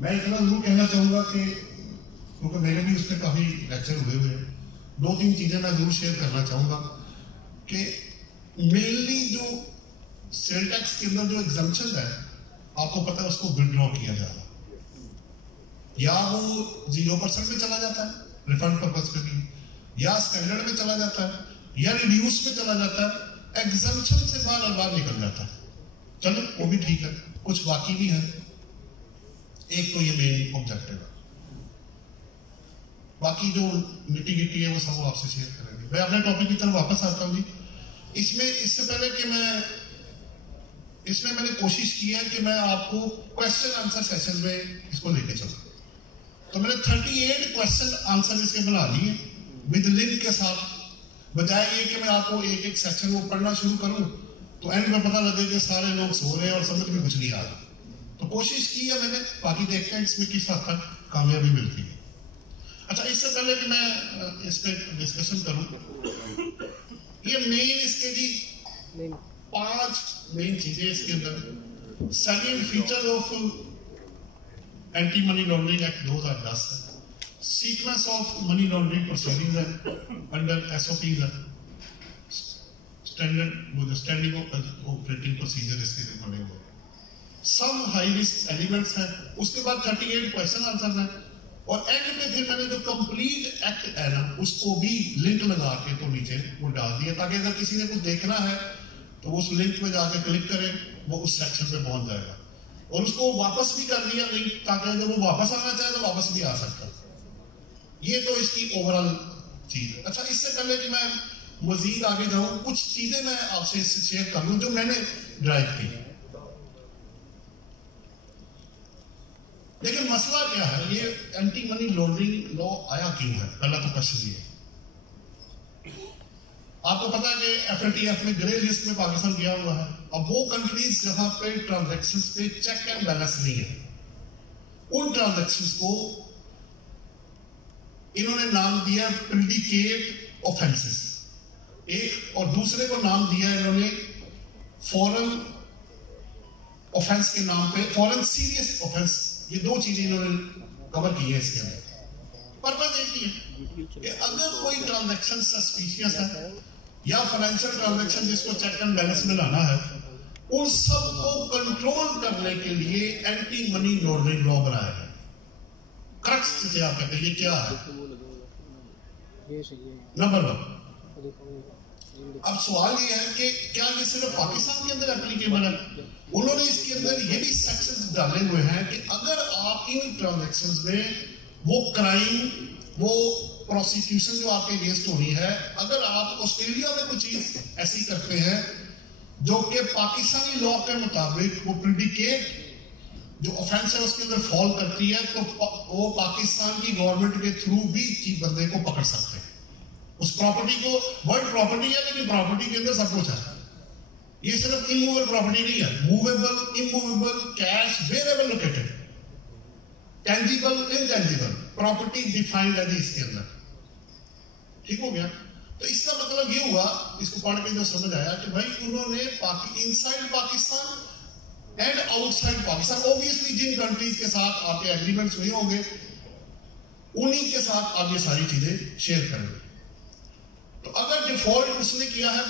मैं इतना जरूर कहना चाहूँगा कि क्योंकि मेरे भी उसमें काफ़ी लेक्चर हुए हैं, 2-3 चीज़ें मैं जरूर शेयर करना चाहूँगा कि मेनली जो सेल टैक्स के अंदर जो एग्जम्पशन है, आपको पता है उसको विड्रॉ किया जा रहा है, या वो 0% में चला जाता है रिफंड पर्पज के लिए, या स्टैंडर्ड में चला जाता है, या रिड्यूस में चला जाता है, एग्जम्पशन से बार निकल जाता है। चलो वो भी ठीक है, कुछ बाकी भी है। एक तो ये मेन ऑब्जेक्टिव है, बाकी जो निटी गिटी है वो सब आपसे शेयर करेंगे। मैं अपने टॉपिक की तरफ वापस आता हूँ जी। इससे पहले कि इसमें मैंने कोशिश की है कि मैं आपको क्वेश्चन आंसर सेशन में इसको लेके चलूं। तो मैंने 38 क्वेश्चन आंसर इसके बना लिए विद लिंक के साथ, बजाय ये कि मैं आपको एक एक सेक्शन को पढ़ना शुरू करूं तो एंड में पता लगे कि सारे लोग सो रहे हैं और समझ में कुछ नहीं आ रहा। तो कोशिश की है मैंने, बाकी देखते हैं इसमें किस हद तक कामयाबी मिलती है। अच्छा, इससे पहले कि मैं इस पर डिस्कशन करूं, ये मेन इसके जी 5 मेन चीजें इसके अंदर। Second feature of anti money laundering act 2010 है। Sequence of money laundering proceedings है अंडर एसओपीज है, स्टैंडिंग ऑपरेटिंग प्रोसीजर इसके बने हुए। सम हाई रिस्क एलिमेंट्स है, उसके बाद 38 क्वेश्चन आंसर है, और एंड में फिर मैंने जो कंप्लीट एक्ट है ना उसको भी लिंक लगा के तो नीचे वो डाल दिया, ताकि अगर किसी ने कुछ देखना है तो उस लिंक में जाके क्लिक करें, वो उस सेक्शन पे पहुंच जाएगा। और उसको वापस भी कर दिया लिंक, ताकि अगर वो वापस आना चाहे तो वापस भी आ सकता है। ये तो इसकी ओवरऑल चीज है। अच्छा, इससे पहले कि मैं मजीद आगे जाऊं, कुछ चीजें मैं आपसे शेयर कर लूं जो मैंने ड्राइव की। लेकिन मसला क्या है, ये एंटी मनी लॉन्ड्रिंग लॉ आया क्यों है, पहला तो क्वेश्चन ये। आपको पता है कि एफएटीएफ में ग्रे लिस्ट में पाकिस्तान गया हुआ है। अब वो कंट्रीज जहां पे ट्रांजैक्शंस पे चेक एंड बैलेंस नहीं है, उन ट्रांजैक्शंस को इन्होंने नाम दिया प्रिडिकेट ऑफेंसेस एक, और दूसरे को नाम दिया इन्होंने फॉरेन ऑफेंस के नाम पे, फॉरेन सीरियस ऑफेंस। ये 2 चीजें इन्होंने कवर की है इसके अंदर। पर्पज एक ही है कि अगर कोई ट्रांजैक्शन सस्पिशियस है या फाइनेंशियल ट्रांजैक्शन जिसको चेक एंड बैलेंस में लाना है, उन सब को कंट्रोल करने के लिए एंटी मनी लॉन्ड्रिंग लॉ बनाया है। क्रक्स जिसे आप कहते हैं, ये क्या है? नंबर 1। अब सवाल ये है कि क्या ये सिर्फ पाकिस्तान के अंदर एप्लीकेबल है? उन्होंने इसके अंदर ये भी सेक्शंस डाले हुए हैं कि अगर आप इन ट्रांजैक्शंस में वो क्राइम, वो प्रोसिक्यूशन जो आपके अगेंस्ट होनी है, अगर आप ऑस्ट्रेलिया में कोई चीज ऐसी करते हैं जो कि पाकिस्तानी लॉ के मुताबिक वो प्रिडिकेट जो ऑफेंस है उसके अंदर फॉल करती है, तो वो पाकिस्तान की गवर्नमेंट के थ्रू भी बंदे को पकड़ सकते हैं। उस प्रॉपर्टी को, वर्ड प्रॉपर्टी है लेकिन प्रॉपर्टी के अंदर सब कुछ है। ये सिर्फ इमूवेबल प्रॉपर्टी नहीं है, movable, immovable, cash, variable located, tangible, intangible property defined है इसके अंदर। ठीक हो गया? तो इसका मतलब ये हुआ, इसको पढ़ के जो समझ आया कि भाई उन्होंने inside Pakistan and outside Pakistan, obviously जिन कंट्रीज के साथ आपके एग्रीमेंट्स हुए होंगे उन्हीं के साथ आप ये सारी चीजें शेयर करेंगे। तो अगर डिफॉल्ट उसने किया है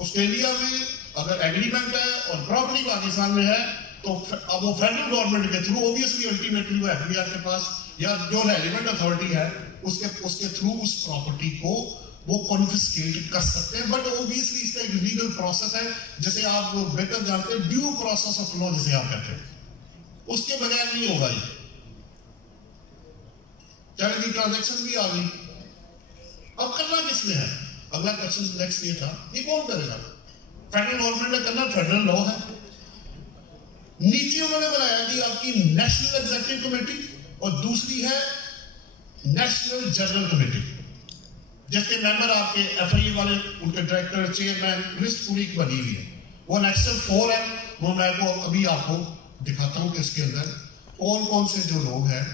ऑस्ट्रेलिया में, अगर एग्रीमेंट है और प्रॉपर्टी पाकिस्तान में है, तो अब वो फेडरल गवर्नमेंट के थ्रू, ऑब्वियसली अल्टीमेटली वो एफबीआर के पास या जो रेलिवेंट अथॉरिटी है उसके थ्रू उस प्रॉपर्टी को वो कॉन्फिस्केट कर सकते हैं। बट ऑब्वियसली इसका एक लीगल प्रोसेस है, जैसे आप बेहतर जानते हैं, ड्यू प्रोसेस ऑफ लॉ जिसे आप कहते हैं, उसके बगैर नहीं होगा ये। चाहे की ट्रांजैक्शन भी आ गई, अब करना किसने है? अगला क्वेश्चन नेक्स्ट ये था, ये कौन करेगा? फेडरल गवर्नमेंट ने करना, फेडरल लॉ है। नीचे उन्होंने बनाया कि आपकी नेशनल एग्जीक्यूटिव कमेटी और दूसरी है नेशनल जनरल कमेटी, जिसके मेंबर आपके एफआईए वाले, उनके डायरेक्टर, चेयरमैन, लिस्ट पूरी बनी हुई है। वो नेशनल 4 है, वो मैं को अभी आपको दिखाता हूं कि इसके अंदर कौन कौन से जो लोग हैं।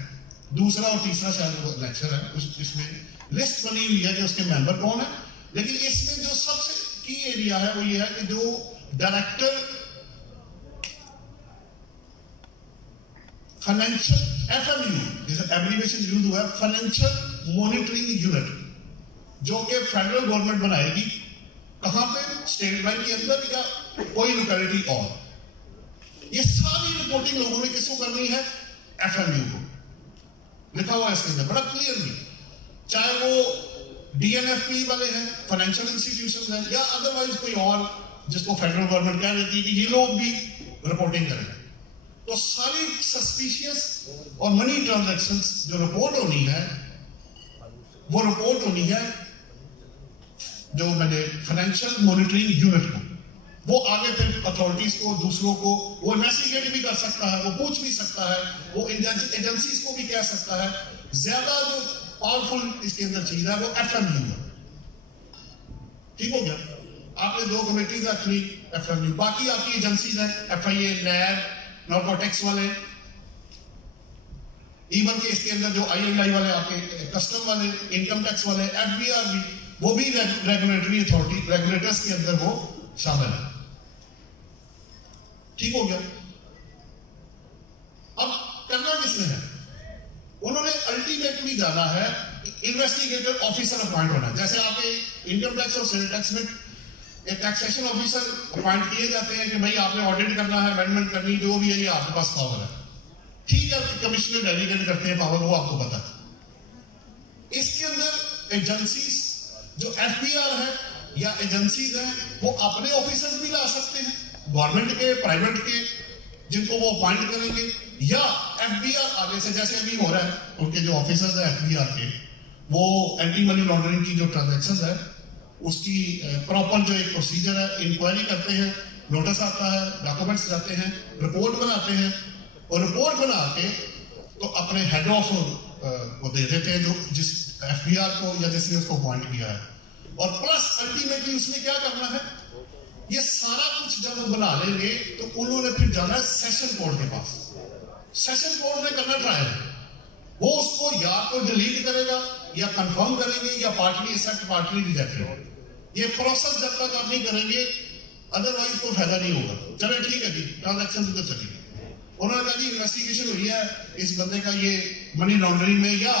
दूसरा और तीसरा शायद लेक्चर है, इसमें लिस्ट बनी हुई है कि उसके मेंबर कौन है। लेकिन इसमें जो सबसे की एरिया है वो ये है कि जो डायरेक्टर फाइनेंशियल FMU, जैसे एब्रीविएशन यूज हुआ है, फाइनेंशियल मॉनिटरिंग यूनिट, जो कि फेडरल गवर्नमेंट बनाएगी। कहां पे? स्टेट बैंक के अंदर या कोई लोकेलिटी और। ये सारी रिपोर्टिंग लोगों ने किसको करनी है? FMU को। लिखा हुआ है इसके अंदर बड़ा क्लियरली, चाहे वो DNFP वाले हैं, फाइनेंशियल इंस्टीट्यूशन हैं, या अदरवाइज कोई और जिसको फेडरल गवर्नमेंट कह देती है कि ये लोग भी रिपोर्टिंग करें। तो सारी सस्पिशियस और मनी ट्रांजैक्शंस जो रिपोर्ट होनी है, वो रिपोर्ट होनी है जो मैंने फाइनेंशियल मॉनिटरिंग यूनिट को। वो आगे फिर अथॉरिटीज को, दूसरों को वो इन्वेस्टिगेट भी कर सकता है, वो पूछ भी सकता है, वो एजेंसीज को भी कह सकता है। ज्यादा जो पावरफुल इसके अंदर चीज है वो FMU है। ठीक हो गया? आपने 2 कमेटीज रखनी FMU, बाकी आपकी एजेंसीज हैं FIA, NAB, नार्कोटिक्स वाले, इवन के इसके अंदर जो ILI वाले आपके कस्टम वाले, इनकम टैक्स वाले, FBR भी, वो भी रेगुलेटरी अथॉरिटी, रेगुलेटर्स के अंदर वो शामिल है। ठीक हो गया? अब करना किसने है? उन्होंने अल्टीमेटली जाना है इन्वेस्टिगेटर ऑफिसर अपॉइंट होना है। जैसे आपके इनकम टैक्स और सेल टैक्स में एक टैक्सेशन ऑफिसर अपॉइंट किए जाते हैं कि भाई आपने ऑडिट करना है, अमेंडमेंट करनी, जो भी है, ये आपके पास पावर है। ठीक है, कमिश्नर डेलीगेट करते हैं पावर, वो आपको पता है। इसके अंदर एजेंसीज जो FBR है या एजेंसीज हैं, वो अपने ऑफिसर्स भी ला सकते हैं, गवर्नमेंट के, प्राइवेट के, जिनको वो अपॉइंट करेंगे, या FBR आगे से, जैसे अभी हो रहा है, उनके जो ऑफिसर्स हैं FBR के, वो एंटी मनी लॉन्ड्रिंग की जो ट्रांजैक्शन है उसकी प्रॉपर जो एक प्रोसीजर है, इंक्वायरी करते हैं, नोटिस आता है, डॉक्यूमेंट्स जाते हैं, रिपोर्ट बनाते हैं, और रिपोर्ट बना के तो अपने हेड ऑफ को दे देते हैं, जो जिस FBR को या जिसने उसको अपॉइंट किया है। और प्लस अल्टीमेटली उसने क्या करना है, ये सारा कुछ जब वो बना लेंगे तो उन्होंने फिर जाना है सेशन कोर्ट के पास। सेशन कोर्ट ने करना ट्रायल, वो उसको या तो डिलीट करेगा या कंफर्म करेंगे, या पार्टली एक्सेप्ट, पार्टली रिजेक्टेड। ये प्रोसेस जब तक आप नहीं करेंगे अदरवाइज कोई फायदा नहीं होगा। चले ठीक है जी, ट्रांजैक्शन तो चली। उन्होंने कहा जी इन्वेस्टिगेशन हुई है इस बंदे का, ये मनी लॉन्ड्रिंग में या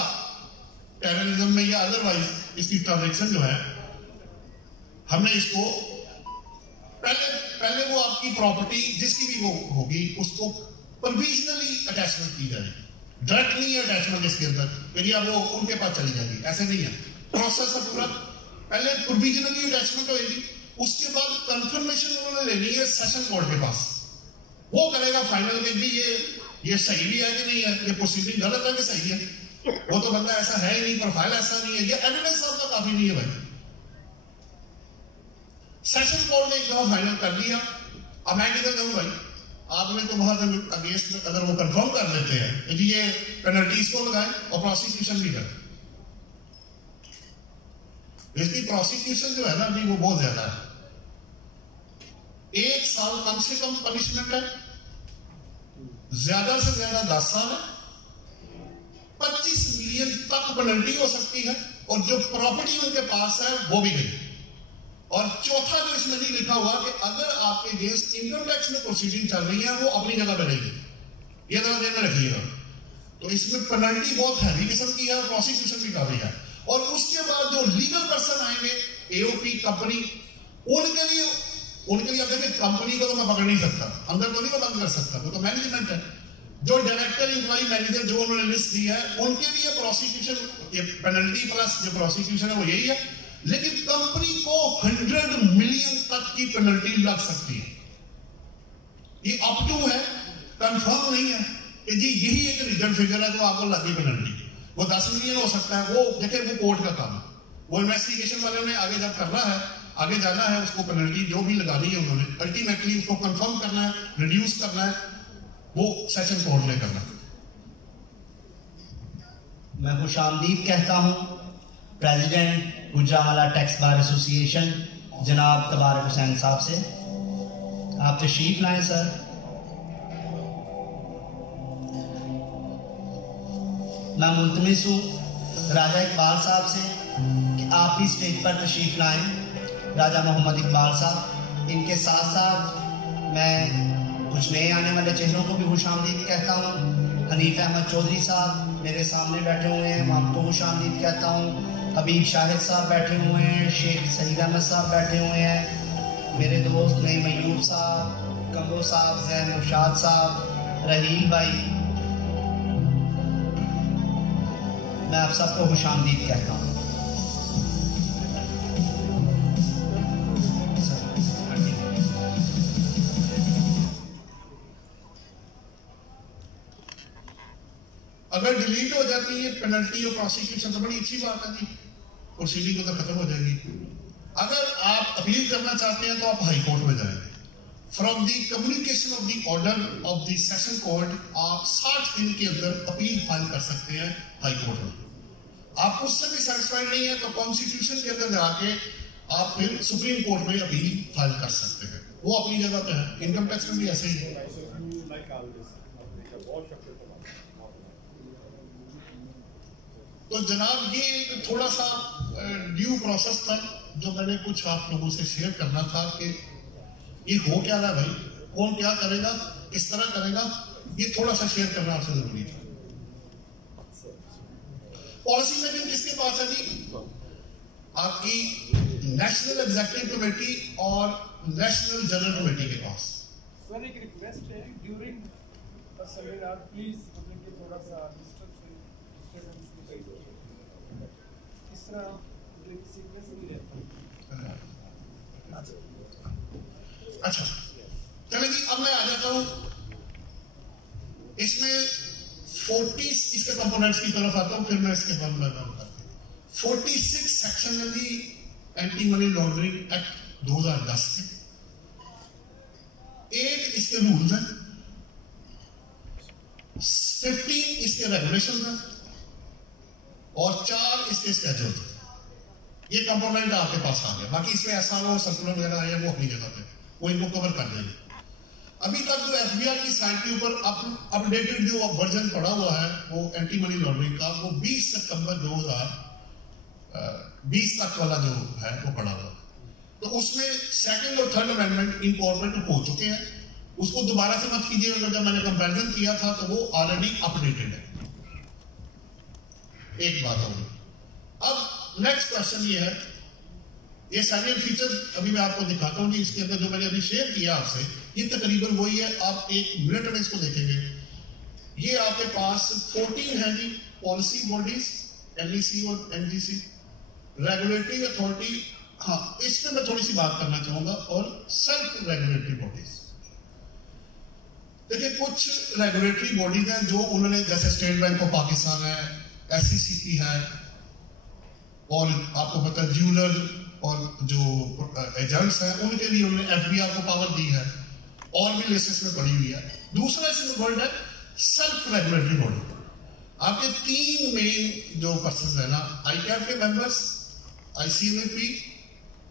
टेररिज्म में या अदरवाइज इसकी ट्रांजैक्शन जो है, हमने इसको पहले वो आपकी प्रॉपर्टी जिसकी भी वो होगी उसको प्रोविजनली अटैचमेंट की जाएगी। डायरेक्ट नहीं है अटैचमेंट इसके अंदर, फिर या वो उनके पास चली जाएगी, ऐसे नहीं है। प्रोसेस है पूरा, पहले प्रोविजनली अटैचमेंट होगी, उसके बाद कंफर्मेशन उन्होंने लेनी है सेशन कोर्ट के पास। वो करेगा फाइनल कि भी ये सही भी है कि नहीं है, ये प्रोसीडिंग गलत है कि सही है। वो तो बंदा ऐसा है ही नहीं, प्रोफाइल ऐसा नहीं है, ये एविडेंस आपका काफी नहीं है भाई। सेशन कोर्ट ने एक दफा फाइनल कर लिया। अब मैं किधर जाऊं भाई, आपने तो बहुत अगेंस्ट अगर वो कंफर्म कर लेते हैं कि ये पेनल्टीज को लगाएं और प्रोसिक्यूशन भी करें। इसकी प्रोसिक्यूशन जो है ना जी, वो बहुत ज्यादा है। 1 साल कम से कम पनिशमेंट है, ज्यादा से ज्यादा 10 साल है, 25 मिलियन तक पेनल्टी हो सकती है, और जो प्रॉपर्टी उनके पास है वो भी गई। और चौथा जो इसमें नहीं लिखा हुआ कि अगर आपके अगेंस्ट इनकम टैक्स में प्रोसीडिंग चल रही है, वो अपनी जगह पे रहेगी, ये जरा ध्यान में रखिएगा। तो इसमें पेनल्टी बहुत हैवी किस्म की है, प्रोसिक्यूशन भी काफी है। और उसके बाद जो लीगल पर्सन आएंगे, AOP कंपनी, उनके लिए अब देखिए, कंपनी को तो मैं पकड़ नहीं सकता, अंदर तो नहीं मैं बंद कर सकता, वो तो मैनेजमेंट है। जो डायरेक्टर, इंप्लॉई, मैनेजर जो उन्होंने लिस्ट दी है, उनके लिए प्रोसिक्यूशन, ये पेनल्टी प्लस जो प्रोसिक्यूशन है वो यही है। लेकिन कंपनी को 100 मिलियन तक की पेनल्टी लग सकती है। ये अप टू है, कंफर्म नहीं है कि जी यही एक रिजल्ट फिगर है तो आपको लगी पेनल्टी। वो 10 मिलियन हो सकता है, वो देखिए वो कोर्ट का काम है। वो इन्वेस्टिगेशन वाले ने आगे जब करना है, आगे जाना है, उसको पेनल्टी जो भी लगानी है उन्होंने अल्टीमेटली उसको कंफर्म करना है, रिड्यूस करना है, वो सेशन कोर्ट ने करना है। मैं खुशामदीद कहता हूँ president Gujranwala tax bar association जनाब तबारक हुसैन साहब से। आप तशरीफ लाएं सर। मैं मुल्तमिस हूँ राजा इकबाल साहब से कि आप भी स्टेज पर तशरीफ लाएं। राजा मोहम्मद इकबाल साहब, इनके साथ साथ मैं कुछ नए आने वाले चेहरों को भी खुशामदीद कहता हूँ। हनीफ अहमद चौधरी साहब मेरे सामने बैठे हुए हैं, मैं आपको खुश आमदीद कहता हूँ। हबीब शाहिद साहब बैठे हुए हैं, शेख सईद अहमद साहब बैठे हुए हैं, मेरे दोस्त नईम अयूब साहब, कमरो साहब, जैन मुर्शाद साहब, रहील भाई, मैं आप सबको खुश आमदीद कहता हूँ। अगर डिलीट हो जाती है पेनल्टी और प्रोसिक्यूशन तो बड़ी अच्छी बात है जी, प्रोसीडिंग तो खत्म हो जाएगी। अगर आप अपील करना चाहते हैं तो आप हाई कोर्ट में जाएंगे। From the communication of the order of the session court आप 60 दिन के अंदर अपील फाइल कर सकते हैं हाई कोर्ट में। आप उससे भी सेटिस्फाइड नहीं है तो कॉन्स्टिट्यूशन के अंदर जाके आप फिर सुप्रीम कोर्ट में अपील फाइल कर सकते हैं, वो अपनी जगह पे है। इनकम टैक्स में भी ऐसे ही है। तो जनाब ये एक थोड़ा सा ड्यू प्रोसेस था जो मैंने कुछ आप लोगों से शेयर करना था कि ये हो क्या रहा है भाई, कौन क्या करेगा, किस तरह करेगा, ये थोड़ा सा शेयर करना आपसे जरूरी था। पॉलिसी मेकिंग किसके पास है जी? आपकी नेशनल एग्जीक्यूटिव कमेटी और नेशनल जनरल कमेटी के पास। सर एक रिक्वेस्ट है, ड्यूरिंग द सेमिनार प्लीज मुझे थोड़ा सा इस तरह सीक्वेंस नहीं रहता। अच्छा चलिए जी, अब मैं आ जाता हूं इसमें 40 इसके कंपोनेंट्स की तरफ आता हूं, फिर मैं इसके बाद में 46 सेक्शन है जी एंटी मनी लॉन्ड्रिंग एक्ट 2010 के। 8 इसके रूल्स हैं, 15 इसके रेगुलेशन हैं और 4 इसके स्केड्यूल हैं। ये कंपोनेंट आपके पास आ गया। बाकी इसमें ऐसा हो सर्कुलर वगैरह है वो अपनी जगह पे, वो इनको कवर कर देंगे। अभी तक जो एफबीआर की साइट के ऊपर अपडेटेड जो वर्जन पड़ा हुआ है वो एंटी मनी लॉन्ड्रिंग का, वो 20 सितंबर 2020 तक वाला जो है वो पड़ा हुआ है। तो उसमें सेकंड और थर्ड अमेंडमेंट इनकॉर्पोरेट हो चुके हैं, उसको दोबारा से मत कीजिएगा। जब मैंने कंपैरिजन किया था तो वो ऑलरेडी अपडेटेड है। एक बात होगी। अब नेक्स्ट क्वेश्चन ये है, ये साइलेंट फीचर अभी मैं आपको दिखाता हूं जी। इसके अंदर जो मैंने अभी शेयर किया आपसे, ये तकरीबन वही है। आप 1 मिनट में इसको देखेंगे। ये आपके पास 14 है जी पॉलिसी बॉडीज, एलईसी और एनजीसी, रेगुलेटरी अथॉरिटी। हाँ, इसमें मैं थोड़ी सी बात करना चाहूंगा। और सेल्फ रेगुलेटरी बॉडीज, देखिए कुछ रेगुलेटरी बॉडीज हैं जो उन्होंने, जैसे स्टेट बैंक ऑफ पाकिस्तान है, एसईसीपी है, और आपको पता है ज्वेलर और जो एजेंट्स हैं उनके लिए उन्होंने एफबीआर को पावर दी है, और भी लिस्ट में पड़ी हुई है। दूसरा इसमें वर्ड है सेल्फ रेगुलेटरी बॉडी। आपके 3 मेन जो पर्सन है ना, आईकैप के मेंबर्स, आईसीएमएपी,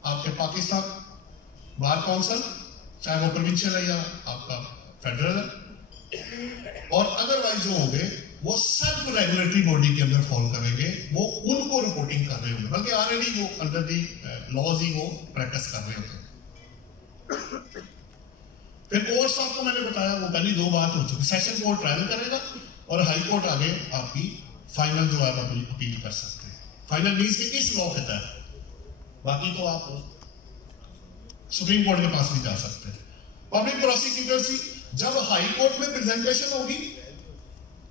आपके पाकिस्तान बार काउंसिल, चाहे वो प्रोविंशियल है या आपका फेडरल है, और अदरवाइज जो हो गए वो सेल्फ रेगुलेटरी बॉडी के अंदर फॉलो करेंगे, वो उनको रिपोर्टिंग कर रहे होंगे, बल्कि ऑलरेडी वो अंडर दी लॉज ही वो प्रैक्टिस कर रहे होते हैं। फिर कोर्ट्स आपको मैंने बताया, वो पहली 2 बात हो चुकी। सेशन कोर्ट ट्रायल करेगा और हाई कोर्ट आगे आपकी फाइनल जो है अपील कर सकते हैं। फाइनल मीन्स कि इस लॉ के तहत, बाकी तो आप सुप्रीम कोर्ट के पास भी जा सकते हैं। पब्लिक प्रोसिक्यूटर्स, जब हाई कोर्ट में प्रेजेंटेशन होगी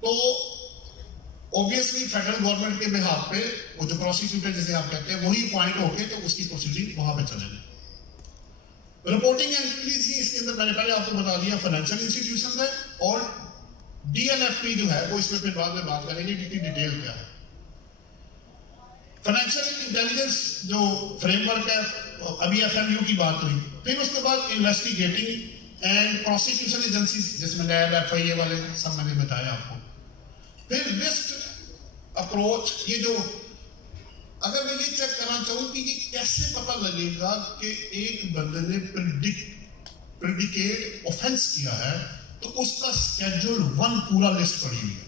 तो ऑब्वियसली फेडरल गवर्नमेंट के बिहाफ पे वो जो प्रोसिक्यूटर जिसे आप कहते हैं वही पॉइंट होके तो उसकी प्रोसीडिंग वहां पे चलेगी। रिपोर्टिंग एंटिटीज ही इसके अंदर मैंने पहले आपको बता दिया, फाइनेंशियल इंस्टीट्यूशन है, और डीएनएफपी जो है वो इसमें फिर बाद में बात करेंगे कि डिटेल क्या है। फाइनेंशियल इंटेलिजेंस जो फ्रेमवर्क है, अभी एफएमयू की बात हुई। फिर उसके बाद इन्वेस्टिगेटिंग एंड प्रोसिक्यूशन एजेंसीज, जिसमें नैब, एफआईए वाले सब मैंने बताया आपको। फिर रिस्क अप्रोच, ये जो, अगर मैं ये चेक करना चाहूं कि ये कैसे पता लगेगा कि एक बंदे ने प्रेडिकेट ऑफेंस किया है, तो उसका स्केड्यूल 1 पूरा लिस्ट पड़ी हुई है,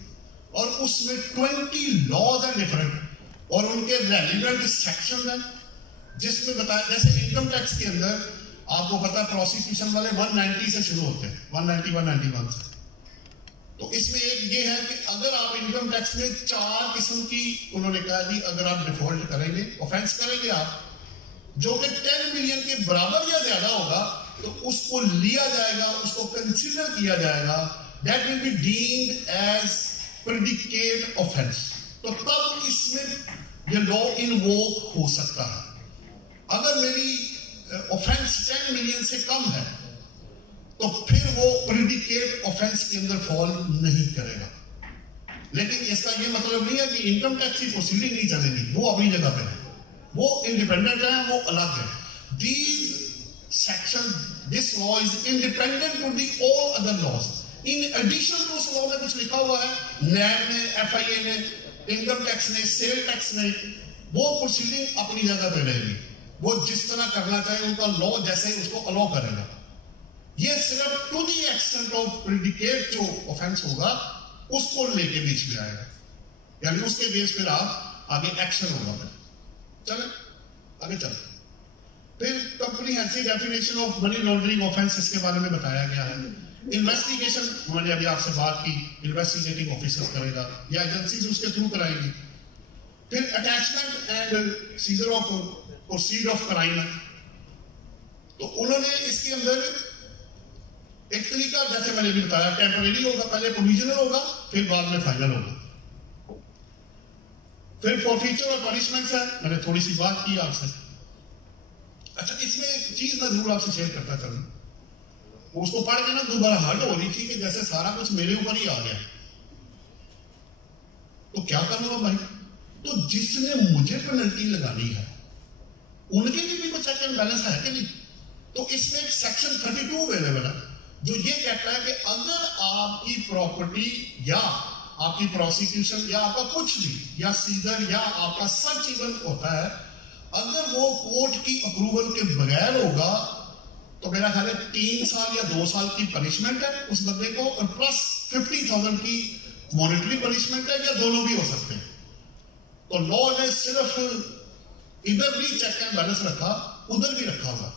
और उसमें 20 लॉज हैं डिफरेंट, और उनके रेलिवेंट सेक्शन हैं, जिसमें बताया, जैसे इनकम टैक्स के अंदर आपको पता है प्रोसिक्यूशन वाले 190 से शुरू होते हैं, 190, 191 से, तो इसमें एक ये है कि अगर आप इनकम टैक्स में 4 किस्म की उन्होंने कहा जी अगर आप डिफॉल्ट करेंगे, ऑफेंस करेंगे आप, जो कि 10 मिलियन के बराबर या ज्यादा होगा, तो उसको लिया जाएगा, उसको कंसिडर किया जाएगा, that will be deemed as predicate offence. तो तब इसमें ये लॉ इन्वोक हो सकता है। अगर मेरी ऑफेंस 10 मिलियन से कम है तो फिर वो प्रेडिकेट ऑफेंस के अंदर फॉल नहीं करेगा। लेकिन इसका ये मतलब नहीं है कि इनकम टैक्स की प्रोसीडिंग नहीं चलेगी, वो अपनी जगह पे है, वो इंडिपेंडेंट है, वो अलग है। These section, this law is independent to the all other laws. In addition to उस लॉ में कुछ लिखा हुआ है, नैब ने, FIA ने, इनकम टैक्स ने, सेल टैक्स ने, वो प्रोसीडिंग अपनी जगह पे रहेगी, वो जिस तरह करना चाहे उनका लॉ जैसे उसको अलाउ करेगा। ये सिर्फ to the extent of predicate जो ऑफेंस होगा उसको लेके बीच में आएगा, यानी उसके बेस पर आप आगे एक्शन होगा। फिर चले आगे चलते। फिर comprehensive definition of money laundering offence, इसके बारे में बताया गया है। इन्वेस्टिगेशन मैंने अभी आपसे बात की, इन्वेस्टिगेटिंग ऑफिसर करेगा या एजेंसीज उसके थ्रू कराएंगी। फिर attachment and seizure of proceed of crime है, तो उन्होंने इसके अंदर एक तरीका, जैसे मैंने भी बताया, टेम्परेरी होगा, पहले प्रोविजनल होगा, फिर बाद में फाइनल होगा। फिर फॉरफीचर और पनिशमेंट्स है, मैंने थोड़ी सी बात की आपसे। अच्छा, इसमें एक चीज मैं जरूर आपसे शेयर करता चलूं, उसको पढ़ के ना दोबारा हर्ट हो रही थी कि जैसे सारा कुछ मेरे ऊपर ही आ गया, तो क्या करूंगा भाई? तो जिसने मुझे पेनल्टी लगानी है उनके लिए भी कुछ चेक एंड बैलेंस है कि नहीं? तो इसमें एक सेक्शन 32 अवेलेबल है जो ये कहता है कि अगर आपकी प्रॉपर्टी या आपकी प्रोसिक्यूशन या आपका कुछ भी या सीजर या आपका सर्च इवन होता है, अगर वो कोर्ट की अप्रूवल के बगैर होगा तो मेरा ख्याल है 3 साल या 2 साल की पनिशमेंट है उस बंदे को, और प्लस 50,000 की मॉनिटरी पनिशमेंट है, या दोनों भी हो सकते हैं। तो लॉ ने सिर्फ इधर भी चेक एंड बैलेंस रखा, उधर भी रखा होगा।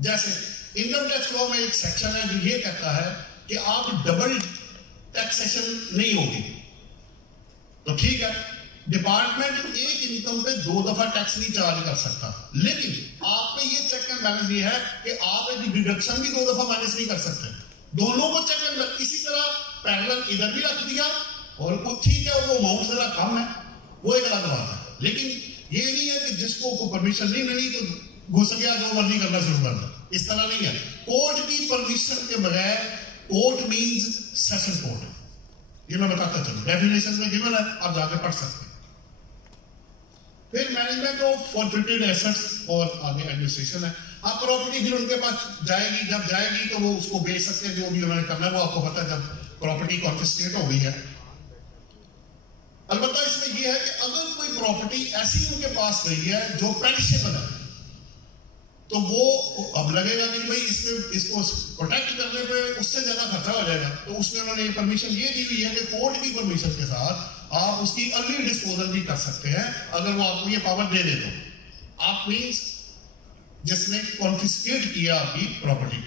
जैसे इनकम टैक्स लॉ में एक सेक्शन है जो ये कहता है कि आप डबल टैक्सेशन नहीं होगी, तो ठीक है, डिपार्टमेंट एक इनकम पे 2 दफा टैक्स नहीं चार्ज कर सकता, लेकिन आप पे ये चेक एंड बैलेंस ये है कि आप एक डिडक्शन भी 2 दफा माइनस नहीं कर सकते। दोनों को चेक एंड बैलेंस, इसी तरह पैरेलल इधर भी रख दिया, और वो ठीक है, वो अमाउंट जरा कम है, वो एक अलग बात है। लेकिन ये नहीं है कि जिसको परमिशन नहीं मिली तो घुस गया, जो मर्जी करना शुरू कर दिया, इस तरह नहीं है। कोर्ट की परमिशन के बगैर, कोर्ट मींस सेशन कोर्ट, ये मैं बताता चलूं, डेफिनेशन में गिवन है, आप जाके पढ़ सकते हैं। फिर मैनेजमेंट ऑफ फॉरफिटेड एसेट्स और आगे एडमिनिस्ट्रेशन है। आप प्रॉपर्टी फिर उनके पास जाएगी, जब जाएगी तो वो उसको बेच सकते हैं, जो भी उन्होंने करना है वो आपको पता है, जब प्रॉपर्टी कॉन्फिस्केट हो गई है। अलबत्ता इसमें यह है कि अगर कोई प्रॉपर्टी ऐसी उनके पास गई है जो पेरिशेबल है, तो वो अब लगेगा नहीं भाई इसको प्रोटेक्ट करने पे उससे ज्यादा खर्चा हो जाएगा, तो उसमें उन्होंने परमिशन ये दी हुई है कि कोर्ट की परमिशन के साथ आप उसकी अर्ली डिस्पोजल भी कर सकते हैं, अगर वो आपको ये पावर दे दे तो। आप मींस जिसने कॉन्फिस्केट किया आपकी प्रॉपर्टी।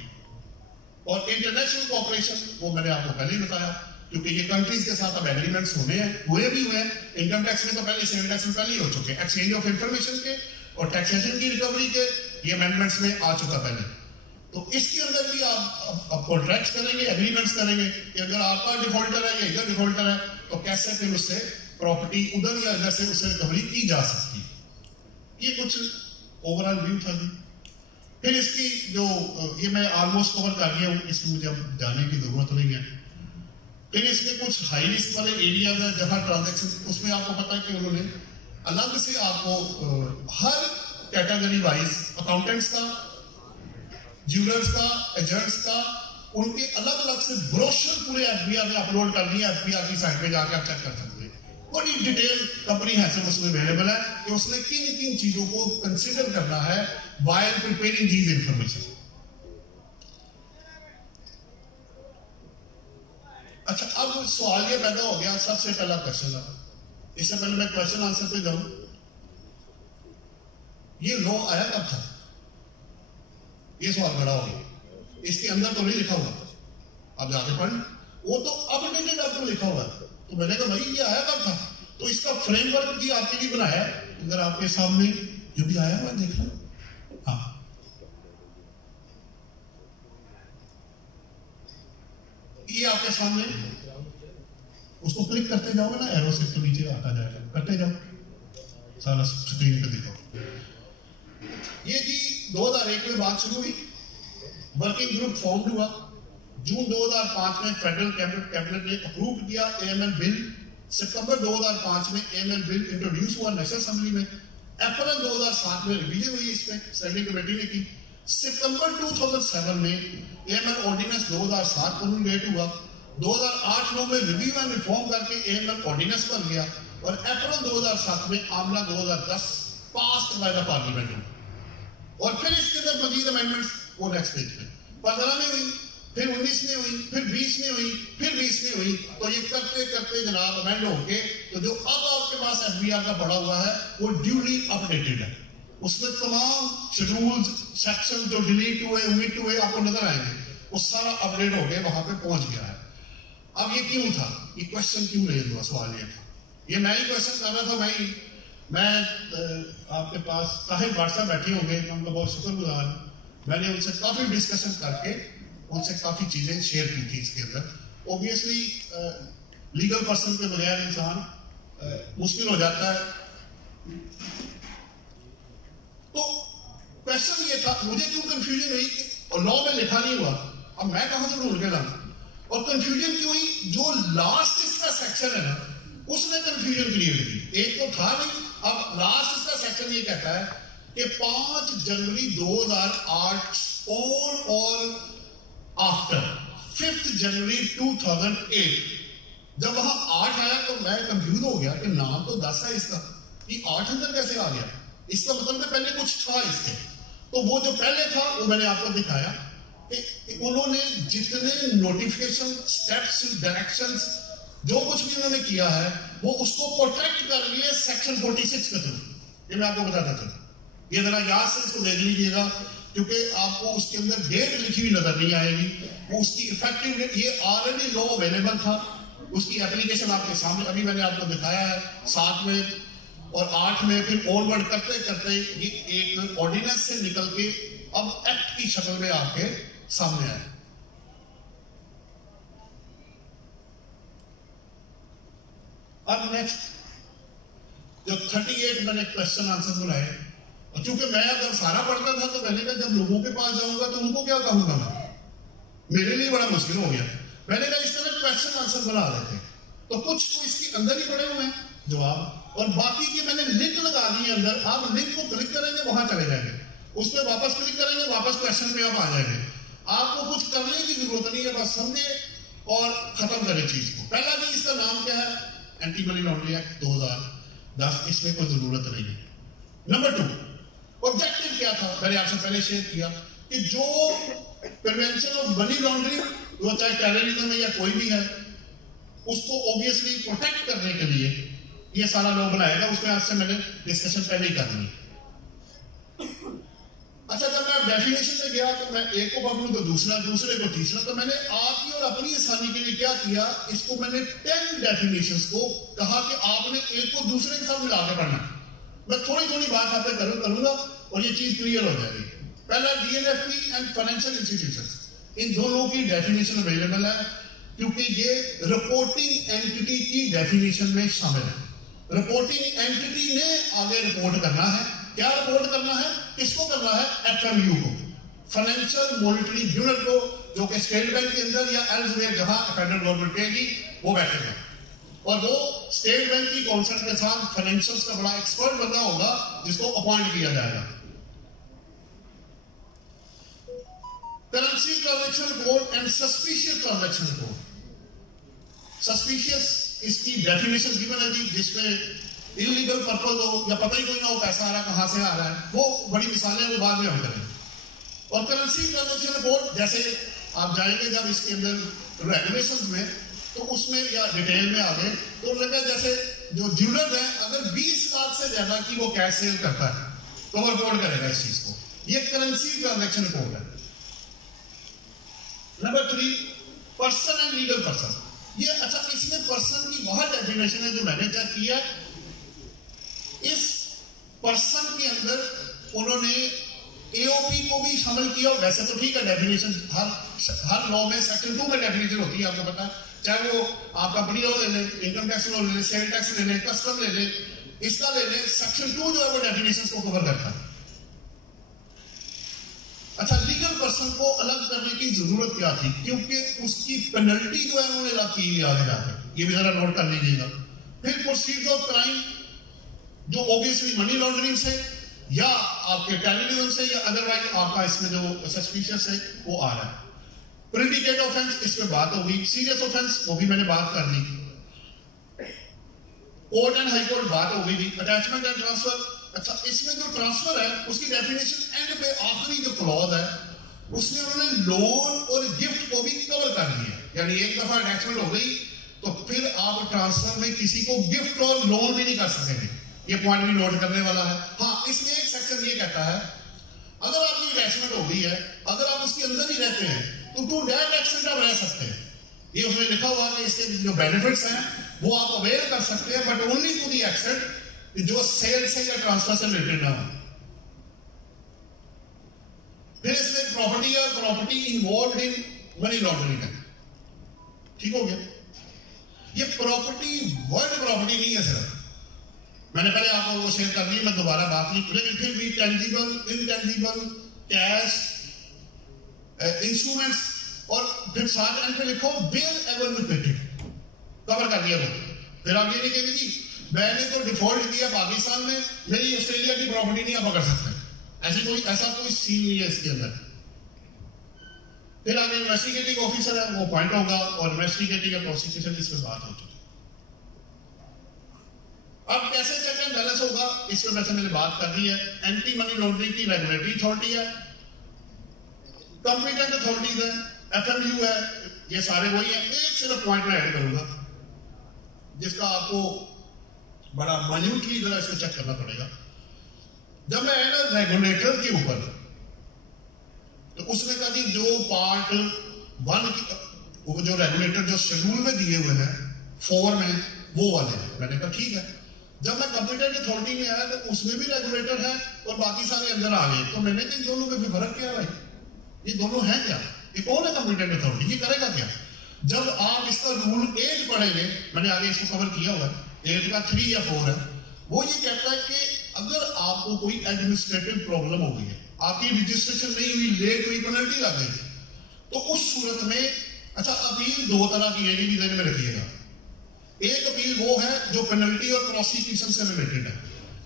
और इंटरनेशनल कॉपरेशन, वो मैंने आपको पहले ही बताया, क्योंकि ये कंट्रीज के साथ अब एग्रीमेंट्स हुए भी हुए हैं। इनकम टैक्स में तो पहले, सेल टैक्स में पहले ही हो चुके हैं, एक्सचेंज ऑफ इंफॉर्मेशन के और टैक्सेशन की रिकवरी के ये अमेंडमेंट्स में आ चुका पहले। तो इसके अंदर भी आप कॉन्ट्रैक्ट करेंगे, एग्रीमेंट्स करेंगे कि अगर आपका डिफॉल्टर है या इधर डिफॉल्टर है तो कैसे फिर उससे प्रॉपर्टी उधर या इधर से उससे रिकवरी की जा सकती है। ये कुछ ओवरऑल व्यू था जी। फिर इसकी जो ये मैं ऑलमोस्ट कवर कर गया हूँ, इसमें मुझे अब जाने की जरूरत नहीं है। फिर इसमें कुछ हाई रिस्क वाले एरियाज है जहां ट्रांजैक्शन, उसमें आपको पता है कि उन्होंने अलग से आपको हर कैटेगरी वाइज अकाउंटेंट्स का, ज्वेलर्स का, एजेंट्स का, उनके अलग अलग से ब्रोशर पूरे एफबीआर में अपलोड कर दिए। एफबीआर की साइट पे जाकर आप चेक कर सकते हैं, बड़ी डिटेल कंप्रीहेंसिव उसमें अवेलेबल है कि उसने किन किन चीजों को कंसीडर करना है व्हाइल प्रिपेयरिंग दीज इंफॉर्मेशन। अच्छा, अब सवाल ये पैदा हो गया, सबसे पहला क्वेश्चन है, इससे पहले मैं क्वेश्चन आंसर पे जाऊं, ये लॉ आया कब था? ये सवाल खड़ा हो गया। इसके अंदर तो नहीं लिखा हुआ, आप जाके पढ़, वो तो अपडेटेड आपको लिखा हुआ है। तो मैंने कहा भाई ये आया कब था, तो इसका फ्रेमवर्क भी आपके लिए बनाया है, अगर आपके सामने जो भी आया हुआ देख लो। हाँ, ये आपके सामने, उसको क्लिक करते जाओगे ना एरो से तो नीचे आता जाएगा, करते जाओ, सारा स्क्रीन पे दिखाओ। ये जी 2001 में बात शुरू हुई, वर्किंग ग्रुप फॉर्म हुआ, जून 2005 में फेडरल कैबिनेट ने अप्रूव किया एएमएल बिल, सितंबर 2005 में एएमएल बिल इंट्रोड्यूस हुआ नेशनल असेंबली में, अप्रैल 2007 में रिवीजन हुई, इसमें स्टैंडिंग कमेटी ने की, सितंबर 2007 में एएमएल ऑर्डिनेंस 2007 प्रोमुलेट हुआ, 2008-9 में रिव्यू एंड रिफॉर्म करके एएमएल ऑर्डिनेंस बन गया, और अप्रैल 2007 में आमला 2010 पास बाय द पार्लियामेंट, और फिर इसके अंदर मजीद अमेंडमेंट्स वो नेक्स्ट पेज पे 15 में हुई, फिर 19 में हुई, फिर 20 में हुई, फिर 20 में हुई, तो ये करते करते जनाब अमेंड होके तो जो अब आपके पास एफबीआर का पड़ा हुआ है वो ड्यूली अपडेटेड है, उसमें तमाम शेड्यूल्स सेक्शन जो डिलीट हुए ओमिट हुए आपको नजर आएंगे, वो सारा अपडेट होके वहां पे पहुंच गया है। अब ये क्यों था, ये क्वेश्चन क्यों रेज हुआ, सवाल ये था, ये मैं ही क्वेश्चन कर रहा था, मैं आपके पास ताहिर भाट साहब बैठे होंगे, मैं उनका बहुत शुक्रगुजार हूँ, मैंने उनसे काफी डिस्कशन करके उनसे काफी चीजें शेयर की थी इसके अंदर। ऑब्वियसली लीगल पर्सन के बगैर इंसान मुश्किल हो जाता है। तो क्वेश्चन ये था, मुझे क्यों कंफ्यूजन हुई कि लॉ में लिखा नहीं हुआ, अब मैं कहां से ढूंढ के लाऊं, और कंफ्यूजन क्यों हुई, जो लास्ट इसका सेक्शन है ना उसने कंफ्यूजन क्रिएट की, एक तो था नहीं, अब लास्ट इसका सेक्शन ये कहता है कि 5 जनवरी 2008 ऑन और आफ्टर 5 जनवरी 2008, जब वहां 8 आया तो मैं कंफ्यूज हो गया कि नाम तो 10 है इसका, ये 8 अंदर कैसे आ गया, इसका मतलब कि पहले कुछ था इसके। तो वो जो पहले था वो मैंने आपको दिखाया कि उन्होंने जितने नोटिफिकेशन स्टेप्स डायरेक्शंस जो कुछ भी उन्होंने किया है वो उसको प्रोटेक्ट कर लिए सेक्शन 46 के थ्रू, ये मैं आपको बताता चलूं, ये जरा याद से इसको देख लीजिएगा क्योंकि आपको उसके अंदर डेट लिखी हुई नजर नहीं आएगी, वो उसकी इफेक्टिव डेट, ये ऑलरेडी लॉ अवेलेबल था, उसकी एप्लीकेशन आपके सामने अभी मैंने आपको दिखाया है, 7 में और 8 में, फिर ऑनवर्ड करते करते ये एक ऑर्डिनेंस से निकल के अब एक्ट की शक्ल में आपके सामने आए। अब नेक्स्ट जो 38 मैंने क्वेश्चन आंसर बनाए, और चूंकि मैं अगर सारा पढ़ता था तो मैंने कहा जब लोगों के पास जाऊंगा तो उनको क्या कहूंगा, मैं मेरे लिए बड़ा मुश्किल हो गया, मैंने कहा इस तरह क्वेश्चन आंसर बना देते, तो कुछ तो इसके अंदर ही पड़े हुए हैं जवाब, और बाकी के मैंने लिंक लगा दिए अंदर, आप लिंक को क्लिक करेंगे वहां चले जाएंगे, उस पर वापस क्लिक करेंगे वापस क्वेश्चन में आप आ जाएंगे, आपको कुछ करने की जरूरत नहीं है, बस समझे और खत्म करें चीज को। पहला भी इसका नाम क्या है, एंटी मनी लॉन्ड्रिंग एक्ट 2010, इसमें कोई जरूरत नहीं है। नंबर 2, ऑब्जेक्टिव क्या था, मैंने आपसे पहले शेयर किया कि जो प्रिवेंशन ऑफ मनी लॉन्ड्रिंग, वो चाहे टेररिज्म है या कोई भी है, उसको ऑब्वियसली प्रोटेक्ट करने के लिए ये सारा लॉ बनाएगा, उसमें आपसे मैंने डिस्कशन पहले ही कर ली। अच्छा, जब मैं डेफिनेशन में गया तो मैं एक को पकड़ूं तो दूसरा, दूसरे को तीसरा, तो मैंने आपकी और अपनी आसानी के लिए क्या किया, इसको मैंने 10 डेफिनेशंस को कहा कि आपने एक को दूसरे के साथ मिला के पढ़ना। मैं थोड़ी थोड़ी बात आप पे करूंगा और ये चीज क्लियर हो जाएगी। पहला डीएनएफटी एंड फाइनेंशियल इंस्टीट्यूशंस, इन दोनों की डेफिनेशन अवेलेबल है क्योंकि ये रिपोर्टिंग एंटिटी की डेफिनेशन में शामिल है। रिपोर्टिंग एंटिटी ने आगे रिपोर्ट करना है, क्या रिपोर्ट करना है, किसको करना है, एफएमयू को, फाइनेंशियल मॉनिटरिंग यूनिट को, जो कि स्टेट बैंक के अंदर या एल्सवेयर जहां फेडरल गवर्नमेंट कहेगी वो बैठेगा, और वो स्टेट बैंक की काउंसिल के साथ फाइनेंशियल्स का बड़ा एक्सपर्ट बंदा होगा जिसको अपॉइंट किया जाएगा। Currency transaction code and suspicious transaction code, suspicious इसकी डेफिनेशन गिवन है जी, जिसमें इलीगल पर्पस हो या पता ही कोई ना हो पैसा आ रहा है कहां से आ रहा है, वो बड़ी मिसालें वो बाद में हम करेंगे। और करेंसी ट्रांजैक्शन कोड, जैसे आप जाएंगे जब इसके अंदर रेगुलेशंस में तो उसमें या डिटेल में आ गए तो लगा जैसे जो ज्वेलर है अगर 20 लाख से ज्यादा की वो कैश सेल करता है तो वो रिपोर्ट करेगा इस चीज को, ये करेंसी ट्रांजैक्शन कोड है। Number 3, person and legal person, ये अच्छा इसमें पर्सन की वह डेफिनेशन है जो मैंने चेक किया। इस पर्सन के अंदर उन्होंने एओपी को भी शामिल किया। वैसे तो ठीक है, डेफिनेशन हर लॉ में सेक्शन 2 में डेफिनेशन होती है, आपको पता है, चाहे वो आप कंपनी लॉ ले लें, इनकम टैक्स लॉ ले लें, सेल टैक्स ले लें, कस्टम ले लें, इसका ले लें, सेक्शन 2 जो है वो डेफिनेशन को कवर करता है। अच्छा, लीगल पर्सन को अलग करने की जरूरत क्या थी? क्योंकि उसकी पेनल्टी जो है उन्होंने लग की आगे जाकर, ये भी जरा नोट कर लीजिएगा। फिर प्रोसीड्स ऑफ क्राइम जो ऑब्वियसली मनी लॉन्ड्रिंग से या आपके टेररिज्म से या अदरवाइज आपका इसमें जो सस्पिशियस है वो आ रहा है। प्रेडिकेट ऑफेंस, इस पे बात होगी। सीरियस ऑफेंस, वो भी मैंने बात कर ली। कोर्ट एंड हाई कोर्ट बात हो गई थी। अटैचमेंट एंड ट्रांसफर, अच्छा इसमें जो ट्रांसफर है उसकी डेफिनेशन एंड पे आखिरी जो क्लॉज है उसमें उन्होंने लोन और गिफ्ट को भी कवर कर दिया। यानी एक दफा अटैचमेंट हो गई तो फिर आप ट्रांसफर में किसी को गिफ्ट और लोन भी नहीं कर सकेंगे। ये पॉइंट भी नोट करने वाला है। हाँ, इसमें एक सेक्शन ये कहता है अगर आपकी अटैचमेंट हो गई है, अगर आप उसके अंदर ही रहते हैं तो टू दैट एक्सटेंट आप रह सकते हैं। ये उसमें लिखा हुआ है कि इसके जो बेनिफिट्स हैं वो आप अवेल कर सकते हैं, but only to the extent जो सेल से या ट्रांसफर से रिलेटेड ना हो। फिर इसमें प्रॉपर्टी या property involve in money laundering है। ठीक हो गया? ये प्रॉपर्टी वर्ड प्रॉपर्टी नहीं है सिर्फ, मैंने पहले आपको वो शेयर कर दी, मैं दोबारा बात नहीं, लेकिन फिर भी टेंजिबल, इनटेंजिबल, कैश, इंस्ट्रूमेंट्स और फिर साथ एंड पे लिखो वेयर एवर लोकेटेड, कवर कर दिया वो। फिर आप ये नहीं कहेंगे जी मैंने तो डिफॉल्ट किया पाकिस्तान में, मेरी ऑस्ट्रेलिया की प्रॉपर्टी नहीं आप कर सकते। ऐसा कोई सीन नहीं है इसके अंदर। फिर आगे इन्वेस्टिगेटिंग ऑफिसर है, वो पॉइंट होगा, और इन्वेस्टिगेटिंग या प्रोसिक्यूशन इसमें बात हो चुकी। अब कैसे चेक एंड बैलेंस होगा, इसमें वैसे मैंने बात कर दी है। एंटी मनी लॉन्ड्रिंग की रेगुलेटरी अथॉरिटी है, कॉम्पिटेंट अथॉरिटीज है, एफएमयू है, ये सारे वही है। एक सिर्फ पॉइंट में ऐड करूंगा जिसका आपको बड़ा माइन्यूटली जरा इसको चेक करना पड़ेगा। जब मैं ना रेगुलेटर के ऊपर, तो उसने कहा कि जो पार्ट 1 की वो जो रेगुलेटर जो शेड्यूल में दिए हुए हैं 4 में वो वाले हैं, मैंने कहा ठीक है। जब मैं कंप्यूटर अथॉरिटी में आया तो उसमें भी रेगुलेटर है और बाकी सारे अंदर आ गए, तो मैंने कहा इन दोनों में फिर फर्क क्या है भाई, ये दोनों हैं क्या, ये कौन है कंप्यूटर अथॉरिटी, ये करेगा क्या? जब आप इसका रूल 8 पढ़ेंगे, मैंने आगे इसको कवर किया हुआ है, 8 का 3 या 4 है, वो ये कहता है कि अगर आपको कोई एडमिनिस्ट्रेटिव प्रॉब्लम हो गई है, आपकी रजिस्ट्रेशन नहीं हुई, लेट हुई, पेनल्टी लग गई, तो उस सूरत में अच्छा अपील 2 तरह की है, ये भी ध्यान में रखिएगा। एक अपील वो है जो पेनल्टी और प्रोसिक्यूशन से रिलेटेड है।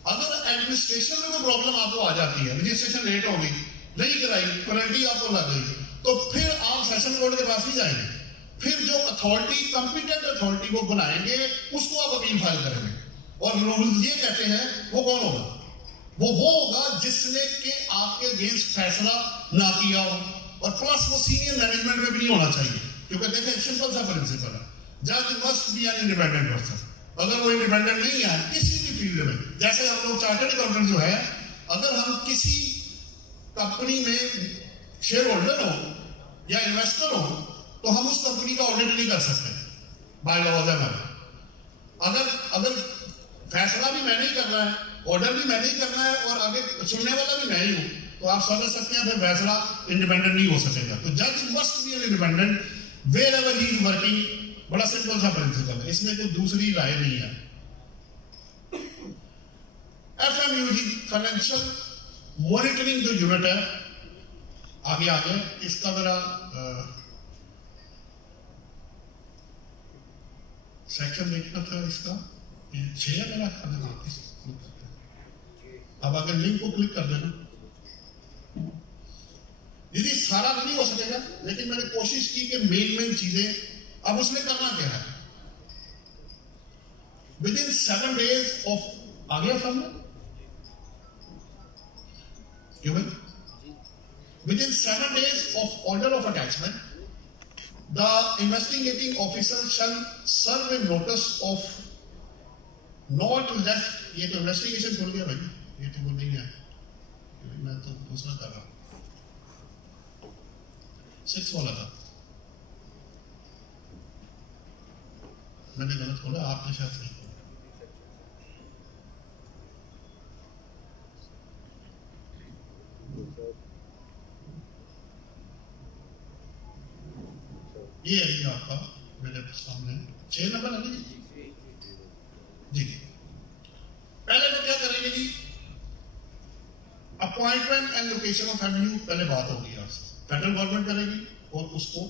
अगर एडमिनिस्ट्रेशन में कोई प्रॉब्लम आपको आ जाती है, रजिस्ट्रेशन लेट हो गई, नहीं कराई, पेनल्टी आपको लग गई, तो फिर आप सेशन कोर्ट के पास नहीं जाएंगे, फिर जो अथॉरिटी कंपिटेंट अथॉरिटी को बनाएंगे उसको आप अपील फाइल करेंगे। और रूल्स ये कहते हैं वो कौन होगा, वो होगा जिसने कि आपके अगेंस्ट फैसला ना किया हो, और प्लस वो सीनियर मैनेजमेंट में भी नहीं होना चाहिए, क्योंकि देखिए सिंपल सा प्रिंसिपल है, जज must be an independent person. अगर वो इंडिपेंडेंट नहीं है किसी भी फील्ड में, जैसे हम लोग चार्टर्ड अकाउंटेंट जो है, अगर हम किसी कंपनी में शेयर होल्डर हो या इन्वेस्टर हो तो हम उस कंपनी का ऑडिट नहीं कर सकते बाय लॉज है। अगर फैसला भी मैंने ही करना है, ऑर्डर भी मैंने ही करना है और आगे सुनने वाला भी मैं ही हूं, तो आप समझ सकते हैं फिर फैसला इंडिपेंडेंट नहीं हो सकेगा। तो जज must be an independent wherever he is working. बड़ा सिंपल सा प्रिंसिपल है, इसमें कोई दूसरी राय नहीं है। एफएमयूजी फाइनेंशियल मॉनिटरिंग जो यूनिट है, आगे इसका जरा सेक्शन देखना था, इसका 6 है मेरा खाना। अब अगर लिंक को क्लिक कर देना, यदि सारा नहीं हो सकेगा, लेकिन मैंने कोशिश की कि मेन चीजें। अब उसने करना क्या है, विदिन 7 days ऑफ, आ गया सामने क्यों भाई, within 7 days of order of attachment, the investigating officer shall serve a notice of not less, ये तो इन्वेस्टिगेशन खुल गया भाई, ये तो नहीं है, मैं तो दूसरा कर रहा हूं, 6 वाला था। मैंने गलत बोला, आपने शायद सही बोला। ये है जी आपका मेरे सामने 6 नंबर है जी। पहले तो क्या करेंगे जी, appointment and location of MU पहले बात होगी आपसे, फेडरल गवर्नमेंट करेगी और उसको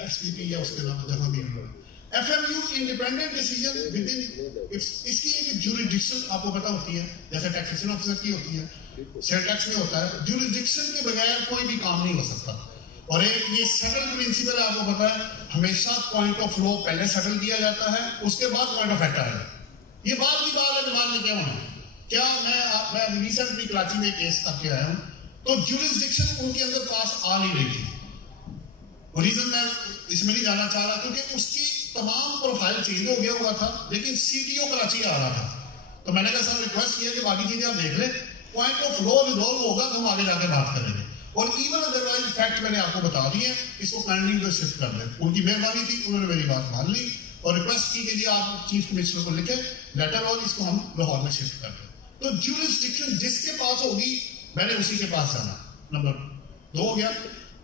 एसपीपी या उसके नाम जगह भी एफएमयू इंडिपेंडेंट डिसीजन विद इन इसकी एक ज्यूरिडिक्शन आपको पता होती है, जैसे टैक्सेशन ऑफिसर की होती है, सेल टैक्स में होता है, ज्यूरिडिक्शन के बगैर कोई भी काम नहीं हो सकता। और एक ये सेटल प्रिंसिपल है, आपको पता है, हमेशा पॉइंट ऑफ लॉ पहले सेटल किया जाता है, उसके बाद पॉइंट ऑफ एक्ट आएगा। ये बात की बात है, दिमाग में क्या होना क्या, मैं रिसेंटली कराची में केस करके आया हूँ, तो ज्यूरिडिक्शन उनके अंदर पास आ नहीं रही थी। रीजन मैं इसमें नहीं जाना चाह रहा, क्योंकि उसकी तमाम प्रोफाइल चेंज हो गया हुआ था, लेकिन सीटीओ कराची आ रहा था। तो मैंने कहा सर रिक्वेस्ट किया कि बाकी चीजें आप देख लें, पॉइंट ऑफ लॉ रिजॉल्व होगा तो हम आगे जाकर बात करेंगे। और इवन अदरवाइज फैक्ट मैंने आपको बता दिए, इसको पेंडिंग को शिफ्ट कर दें। उनकी मेहरबानी थी, उन्होंने मेरी बात मान ली और रिक्वेस्ट की कि जी आप चीफ मिनिस्टर को लिखे लेटर और इसको हम लाहौर में शिफ्ट कर दें। तो ज्यूरिसडिक्शन जिसके पास होगी मैंने उसी के पास जाना। नंबर 2 हो गया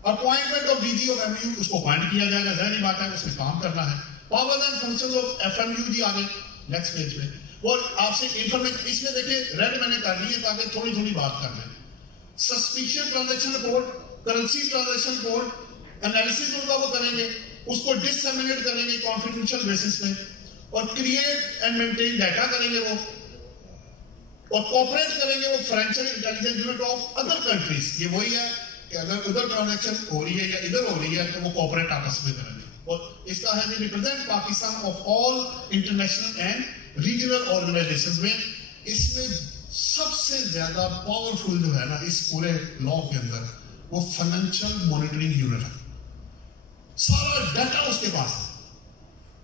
appointment of DG of MU, उसको अपॉइंट किया जाएगा, जाहिर बात है उसमें काम करना है। पावर्स एंड फंक्शंस ऑफ एफएमयू जी आगे नेक्स्ट पेज पे, और आपसे इंफॉर्मेशन इसमें देखिए रेड मैंने कर ली है ताकि थोड़ी थोड़ी बात कर लें। Suspicious transaction report, currency transaction report analysis उनका वो करेंगे, उसको डिससेमिनेट करेंगे कॉन्फिडेंशियल बेसिस पे, और क्रिएट एंड मेंटेन डाटा करेंगे वो, और कोऑपरेट करेंगे वो financial intelligence unit of other countries. ये वही है कि अगर उधर ट्रांजैक्शन हो रही है या इधर हो रही है तो वो कोऑपरेट आपस में करेंगे। और इसका है represent Pakistan of all international and regional organisations में। इसमें सबसे ज्यादा पावरफुल जो है ना इस पूरे लॉ के अंदर वो फाइनेंशियल मॉनिटरिंग यूनिट है। सारा डाटा उसके पास है।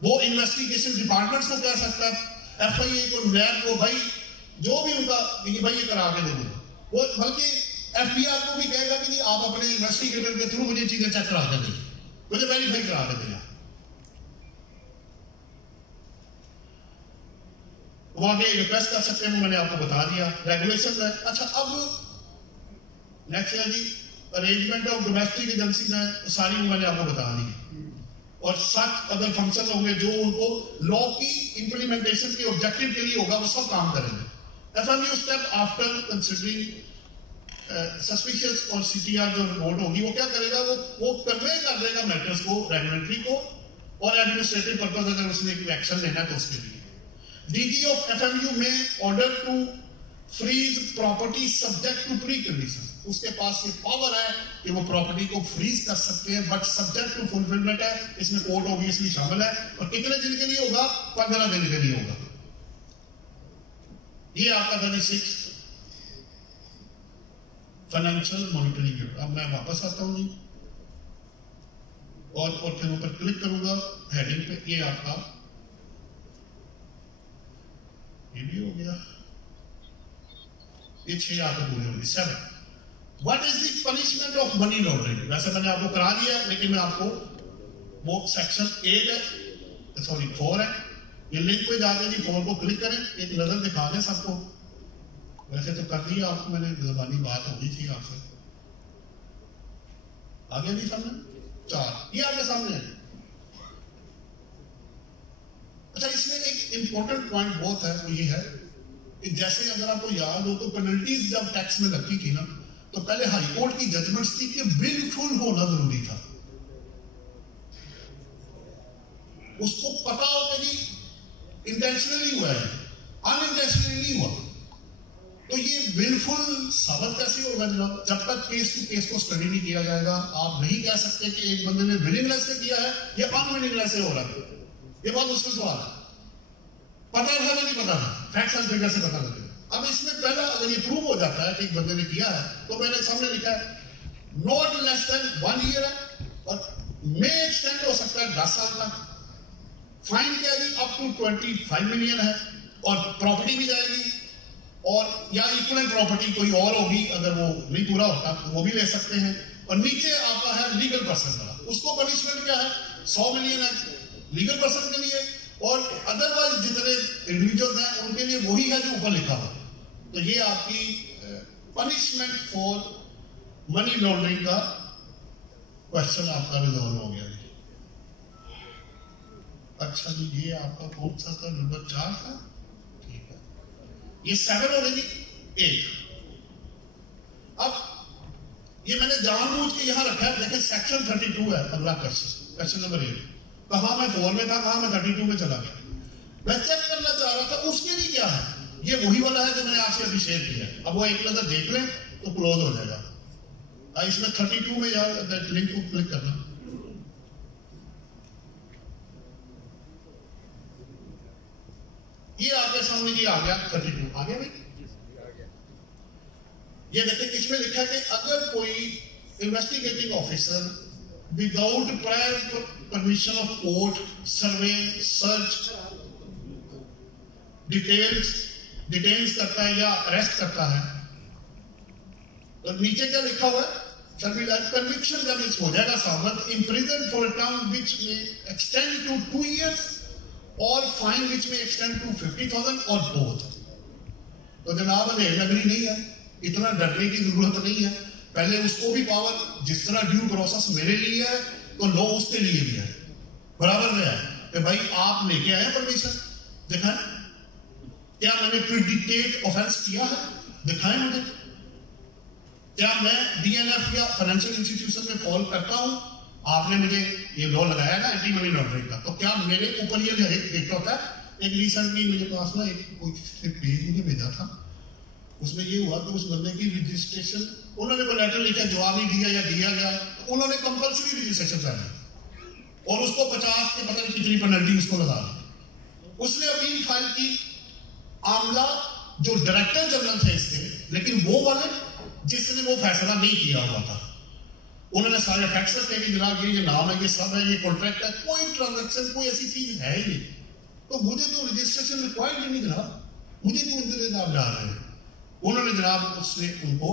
वो इन्वेस्टिगेशन डिपार्टमेंट्स को कह सकता है, एफआईए को, नैब को, भाई जो भी उनका भाई ये करा के दे, वो बल्कि एफबीआर को भी कहेगा कि आप अपने इन्वेस्टिगेटर के थ्रू मुझे चीजें चेक करा के दें, मुझे वेरीफाई करा के दें। वो आगे रिक्वेस्ट कर सकते हैं, मैंने आपको बता दिया रेगुलेशन है। अच्छा अब नेक्स्ट है जी अरेंजमेंट ऑफ डोमेस्टिक एजेंसी में, सारी मैंने आपको बता दी, और 7 अदर फंक्शन होंगे जो उनको लॉ की इंप्लीमेंटेशन के ऑब्जेक्टिव के लिए होगा, वो सब काम करेंगे। एफएमयू स्टेप आफ्टर कंसिडरिंग सस्पिशियस और सीटीआर जो रिपोर्ट होगी वो क्या करेगा, वो कन्वे कर देगा मैटर्स को रेगुलेटरी को, और एडमिनिस्ट्रेटिव पर्पस अगर उसने कोई एक्शन लेना है तो उसके लिए। डीजी ऑफ एफएमयू में order to freeze property subject to pre condition, उसके पास ये पावर है कि वो प्रॉपर्टी को फ्रीज कर सकते हैं, बट सब्जेक्ट टू फुलफिलमेंट है। इसमें कोर्ट ऑब्वियसली शामिल है, और कितने दिन के लिए होगा, 15 दिन के लिए होगा। ये आपका 36 फाइनेंशियल मॉनिटरिंग यूनिट। अब मैं वापस आता हूं जी, और फिर ऊपर क्लिक करूंगा हेडिंग पे, ये आपका ये भी हो गया, ये 6 आपको पूरे होंगे। 7 what is the punishment of money laundering. वैसे मैंने आपको करा दिया, लेकिन मैं आपको वो सेक्शन 8 है, सॉरी 4 है, ये लिंक पे जाकर जी 4 को क्लिक करें, एक नजर दिखा दें सबको। वैसे तो कर दिया आपको मैंने, जबानी बात होगी थी आपसे, आगे नहीं सामने 4 ये आपके सामने है। अच्छा इसमें एक इंपॉर्टेंट पॉइंट बहुत है, वो ये है कि जैसे अगर आपको याद हो तो पेनल्टीज जब टैक्स में लगती थी ना, तो पहले हाई कोर्ट की जजमेंट्स थी कि विलफुल होना जरूरी था। उसको पता हो कि जी इंटेंशनली हुआ है, अनइंटेंशनली नहीं हुआ, तो ये विलफुल साबित कैसे होगा जनाब? जब तक केस टू केस को स्टडी नहीं किया जाएगा, आप नहीं कह सकते कि एक बंदे ने विलिंगनेस से किया है या अनविलिंगनेस से हो रहा है। ये बहुत मुश्किल सवाल है। पता था या नहीं पता था, फैक्ट्स एंड फिगर्स से पता लगेगा। अब इसमें पहला अगर ये प्रूव हो जाता है कि एक बंदे ने किया है, तो मैंने सामने लिखा है नॉट लेस देन 1 ईयर है, और मे एक्सटेंड हो सकता है 10 साल तक। फाइन क्या है, अप टू 25 मिलियन है, और प्रॉपर्टी भी जाएगी, और या इक्वलेंट प्रॉपर्टी कोई और होगी, अगर वो नहीं पूरा होता तो वो भी ले सकते हैं। और नीचे आता है लीगल पर्सन का, उसको पनिशमेंट क्या है, 100 मिलियन है, लीगल पर्सन के लिए, और अदरवाइज जितने इंडिविजुअल हैं उनके लिए वही है जो ऊपर लिखा हुआ। तो ये आपकी पनिशमेंट फॉर मनी लॉन्ड्रिंग का क्वेश्चन आपका रिजॉल्व हो गया। अच्छा जी, ये आपका कौन सा था? नंबर 4 था, ठीक है। ये 7 हो गई 8। अब ये मैंने जानबूझ के यहां रखा है, देखें सेक्शन 32 है, 15 क्वेश्चन नंबर 8। कहा मैं 4 में था, कहा मैं 32 में चला गया। मैं चेक करना चाह रहा था उसके लिए क्या है। ये वही वाला है जो मैंने आपसे अभी शेयर किया है। अब वो एक नजर देख लें तो क्लोज हो जाएगा। इसमें 32 में यार लिंक को क्लिक करना। ये आपके सामने ये आ गया 32 आ गया भाई। ये देखिए इसमें लिखा है कि अगर कोई investigating officer without prior permission of court survey search details करता है या अरेस्ट करता है, तो नीचे क्या लिखा हुआ है? कन्विक्शन जब इस हो जाएगा साबित, imprison for a term which में एक्सटेंड टू 2 years और फाइन विच में एक्सटेंड टू 50,000 और बोथ। तो जनाब नगरी नहीं है, इतना डरने की जरूरत नहीं है। पहले उसको भी पावर, जिस तरह ड्यू प्रोसेस मेरे लिए है तो लो उसके लिए भी है, बराबर में है कि भाई आप लेके आए परमिशन, दिखाएं क्या मैंने प्रिडिकेट ऑफेंस किया है, दिखाएं मुझे। क्या मैं DNF या फाइनेंशियल इंस्टीट्यूशन में फॉल करता हूं? आपने मुझे ये लॉ लगाया ना एंटी मनी लॉन्ड्रिंग का, तो क्या मेरे ऊपर ये एक होता है? एक रिसेंटली मेरे पास ना एक पेज मुझे भेजा था, उसमें ये हुआ कि उस बंदे की रजिस्ट्रेशन, उन्होंने कोई लेटर लिखा, जवाब नहीं दिया या दिया गया, तो उन्होंने कंपल्सरी रजिस्ट्रेशन कर ली और उसको 50 के पता नहीं कितनी पेनल्टी उसको लगा दी। उसने अपील फाइल की, आमला जो डायरेक्टर जनरल थे इसके, लेकिन वो वाले जिसने वो फैसला नहीं किया हुआ था, उन्होंने सारे फैक्ट्स रखे कि जनाब ये नाम है, ये सब है, ये कॉन्ट्रैक्ट है, कोई ट्रांजैक्शन कोई ऐसी चीज है ही नहीं। तो मुझे तो रजिस्ट्रेशन रिक्वायर्ड ही नहीं जनाब, मुझे क्यों इंतजार डाल रहे हैं? उन्होंने जनाब उसने उनको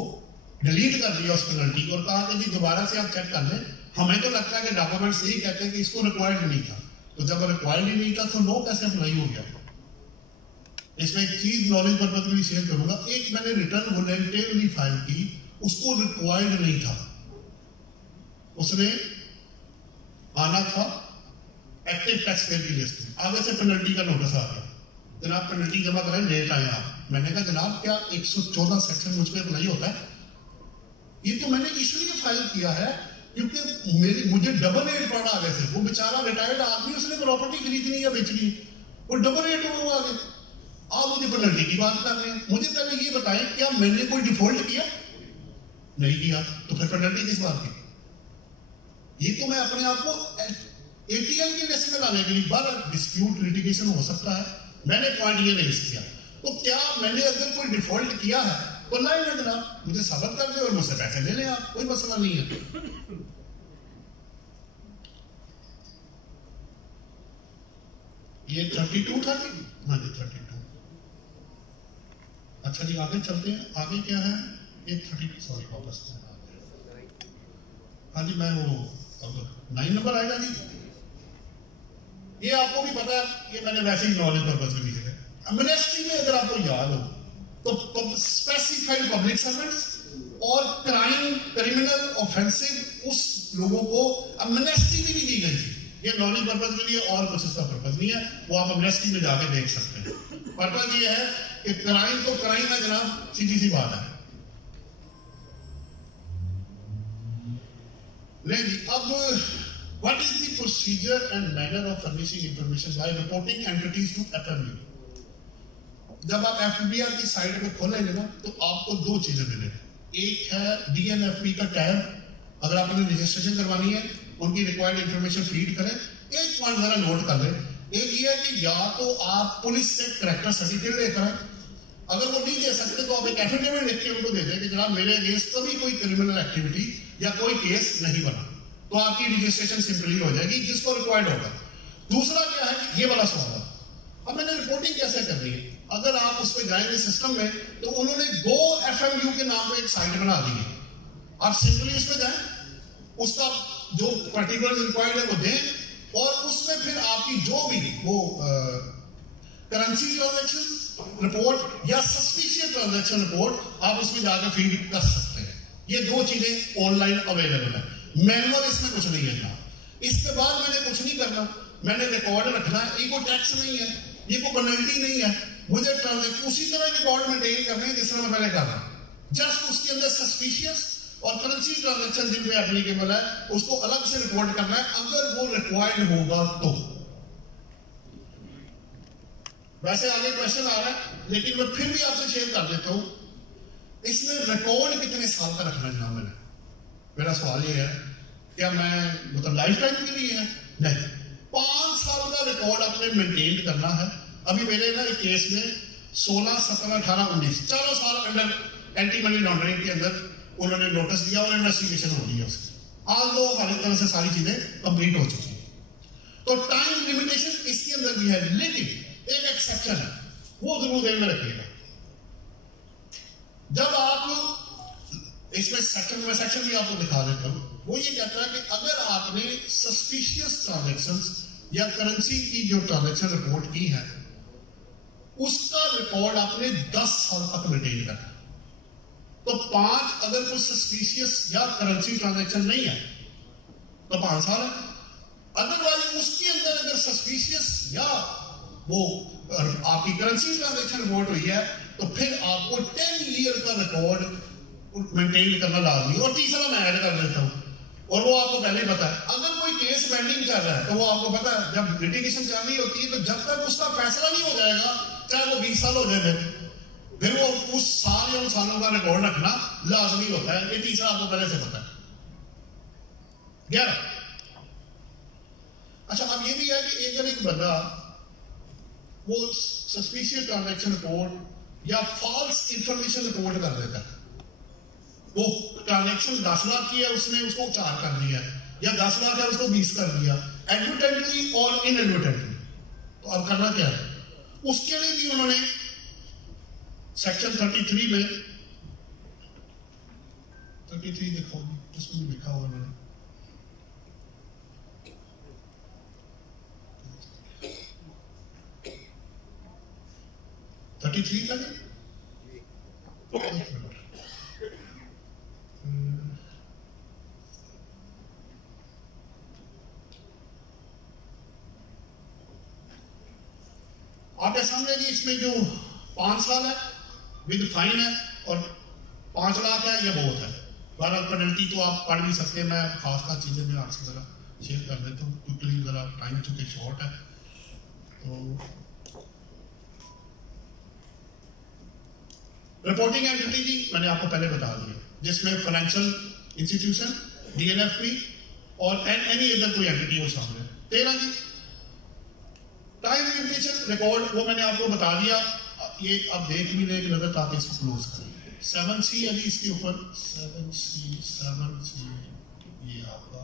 डिलीट कर दिया उस पेनल्टी और कहा कि जी दोबारा से आप चेक कर लें, हमें तो लगता है कि डॉक्यूमेंट्स यही कहते हैं कि इसको रिक्वायर्ड नहीं था। तो जब रिक्वायर्ड ही नहीं था तो नो कैसे अप्लाई हो गया? इसमें एक चीज नॉलेज पर्पज के लिए शेयर करूंगा। एक मैंने रिटर्न वॉलंटियरली फाइल की, उसको रिक्वायर्ड नहीं था, उसने आना था एक्टिव टैक्स पेयर की लिस्ट में, आगे से पेनल्टी का नोटिस आ गया, जनाब पेनल्टी जमा करें, लेट आए आप। मैंने कहा जनाब क्या 114 सेक्शन मुझ पर अप्लाई होता है? ये तो मैंने इसलिए फाइल किया है क्योंकि मुझे डबल रेट पड़ा आगे से। वो बेचारा रिटायर्ड आदमी, उसने प्रॉपर्टी खरीदनी या बेचनी, वो डबल रेट में हुआ आगे। आप मुझे पेनल्टी की बात कर रहे हैं। मुझे पहले ये बताएं क्या मैंने कोई डिफॉल्ट किया? नहीं किया, तो फिर पेनल्टी किस बात की? ये तो मैं अपने आप को ATL की लिस्ट में लाने के लिए, बार डिस्प्यूट लिटिगेशन हो सकता है, मैंने पॉइंट ये रेज किया। तो क्या मैंने अगर कोई डिफॉल्ट किया है तो लाइन में जनाब मुझे साबित कर दे और मुझसे पैसे ले लें आप, कोई मसला नहीं है। ये 32 था कि? हाँ जी 32। अच्छा जी आगे चलते हैं। आगे क्या है? ये 32 सॉरी वापस। हाँ जी मैं वो 9 नंबर आएगा जी। ये आपको भी पता है, ये मैंने वैसे ही नॉलेज पर्पज के लिए है। एमनेस्टी में अगर आपको याद हो तो स्पेसिफाइड पब्लिक सर्वेंट्स और क्राइम क्रिमिनल ऑफेंसिव उस लोगों को एमनेस्टी भी नहीं दी गई थी। ये नॉलेज पर्पज के लिए और कुछ इसका पर्पज नहीं है, वो आप एमनेस्टी में जाके देख सकते हैं। पर्पज ये है कि क्राइम तो क्राइम है जनाब, सीधी सी बात है। नहीं जी, अब what is the procedure and manner of furnishing information by reporting entities to FMU? जब आप FBI की साइट पे खोलेंगे ना तो आपको दो चीजें मिलेंगी। एक है DNFB का टैब, अगर आपने रजिस्ट्रेशन करवानी है उनकी रिक्वायर्ड इंफॉर्मेशन फीड करें। एक पॉइंट जरा नोट कर लें, एक ये है कि या तो आप पुलिस से करैक्टर सर्टिफिकेट लेकर आए, अगर वो नहीं दे सकते तो आप एक एफिडेविट लिख के उनको दे दें कि जनाब मेरे अगेंस्ट कभी कोई क्रिमिनल एक्टिविटी या कोई केस नहीं बना, तो आपकी रजिस्ट्रेशन सिंपली हो जाएगी जिसको रिक्वायर्ड होगा। दूसरा क्या है कि ये वाला सवाल है, अब मैंने रिपोर्टिंग कैसे करनी है? अगर आप उस पर जाएंगे सिस्टम में तो उन्होंने गो FMU के नाम पे एक साइट बना दी है, आप सिंपली उस पर जाएं, उसका जो पर्टिकुलर रिक्वायर्ड है वो दें, और उसमें फिर आपकी जो भी वो करेंसी ट्रांजैक्शन रिपोर्ट या सस्पिशियस ट्रांजैक्शन रिपोर्ट आप उसमें जाकर फीड कर सकते हैं। ये दो चीजें ऑनलाइन अवेलेबल है, मैनुअल इसमें कुछ नहीं है। इसके बाद मैंने कुछ नहीं करना, मैंने रिकॉर्ड रखना है। ये कोई टैक्स नहीं है, ये कोई पेनल्टी नहीं है, मुझे ट्रांजैक्शन उसी तरह रिकॉर्ड मेंटेन करने हैं जिस तरह मैं पहले कर रहा हूं। जस्ट उसके अंदर सस्पिशियस और करेंसी ट्रांजैक्शन जिन पे एप्लीकेबल है उसको अलग से रिपोर्ट करना है अगर वो रिक्वायर्ड होगा तो। वैसे आगे क्वेश्चन आ रहा है लेकिन मैं फिर भी आपसे शेयर कर देता हूं, इसमें रिकॉर्ड कितने साल का रखना जनाब? मेरा सवाल ये है, क्या मैं मतलब लाइफ टाइम के लिए है? नहीं, 5 साल का रिकॉर्ड आपने मेंटेन करना है। अभी मेरे ना एक केस में 16, 17, 18, 19 4 साल अंडर एंटी मनी लॉन्ड्रिंग के अंदर उन्होंने नोटिस दिया और इन्वेस्टिगेशन हो रही है उसकी। आज तो हमारी तरह से सारी चीजें कंप्लीट हो चुकी है। तो टाइम लिमिटेशन इसके अंदर भी है, लेकिन एक एक्सेप्शन है, वो जरूर ध्यान में रखिएगा। जब आप इसमें सेक्शन भी आपको दिखा देता हूं, वो ये कहता है कि अगर आपने सस्पिशियस ट्रांजैक्शंस या करेंसी की जो ट्रांजैक्शन रिपोर्ट की है उसका रिकॉर्ड आपने 10 साल तक मेंटेन करना। तो 5 अगर कोई सस्पिशियस या करेंसी ट्रांजैक्शन नहीं है तो 5 साल है। अदरवाइज उसके अंदर अगर सस्पिशियस या वो आपकी करेंसी ट्रांजैक्शन रिपोर्ट हुई है तो फिर आपको 10 ईयर का रिकॉर्ड मेंटेन करना लाजमी। और तीसरा मैं ऐड कर देता हूं, और वो आपको पहले ही पता है, अगर कोई केस पेंडिंग चल रहा है तो वो आपको पता है जब लिटिगेशन चल रही होती है तो जब तक उसका फैसला नहीं हो जाएगा, चाहे वो 20 साल हो जाए, फिर वो उस साल या उन सालों का रिकॉर्ड रखना लाजमी होता है। ये तीसरा आपको पहले से पता है। 11। अच्छा, अब ये भी है कि अगर एक बंदा वो सस्पिशियस ट्रांजैक्शन रिपोर्ट या फॉल्स इंफॉर्मेशन रिपोर्ट कर देता है, वो ट्रांजैक्शन 10 लाख की है, उसने उसको 4 कर दिया, या 10 लाख है उसको 20 कर दिया, एडवर्टाइजली और इनएडवर्टाइजली, तो अब करना क्या है? उसके लिए भी उन्होंने सेक्शन 33 में 33 देखो उसमें लिखा हुआ मैंने, था आपके सामने जी। इसमें जो 5 साल है विद फाइन है और 5 लाख है, यह बहुत है। बहरहाल पेनल्टी तो आप पढ़ नहीं सकते, मैं खास चीजें मैं आपसे जरा शेयर कर देता हूँ क्विकली, जरा टाइम चूंकि शॉर्ट है। तो रिपोर्टिंग एंटिटी जी मैंने आपको पहले बता दिया, जिसमें फाइनेंशियल इंस्टीट्यूशन, डीएनएफपी और एनी अदर कोई एंटिटी हो सामने। 13 जी टाइम लिमिटेशन रिकॉर्ड, वो मैंने आपको बता दिया। ये अब देख भी ले नजर ताकि इसको क्लोज करें। 7C है जी इसके ऊपर, 7C ये आपका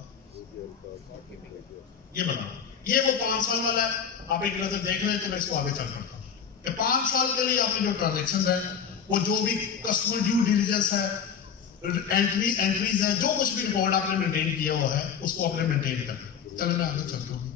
ये बना, ये वो 5 साल वाला है। आप एक नजर देख लें तो मैं इसको आगे चल करता हूँ। 5 साल के लिए आपके जो ट्रांजेक्शन है, वो जो भी कस्टमर ड्यू डिलिजेंस है, एंट्रीज है, जो कुछ भी रिकॉर्ड आपने मेंटेन किया हुआ है उसको आपने मेंटेन करना। चलो मैं आगे चलता हूँ।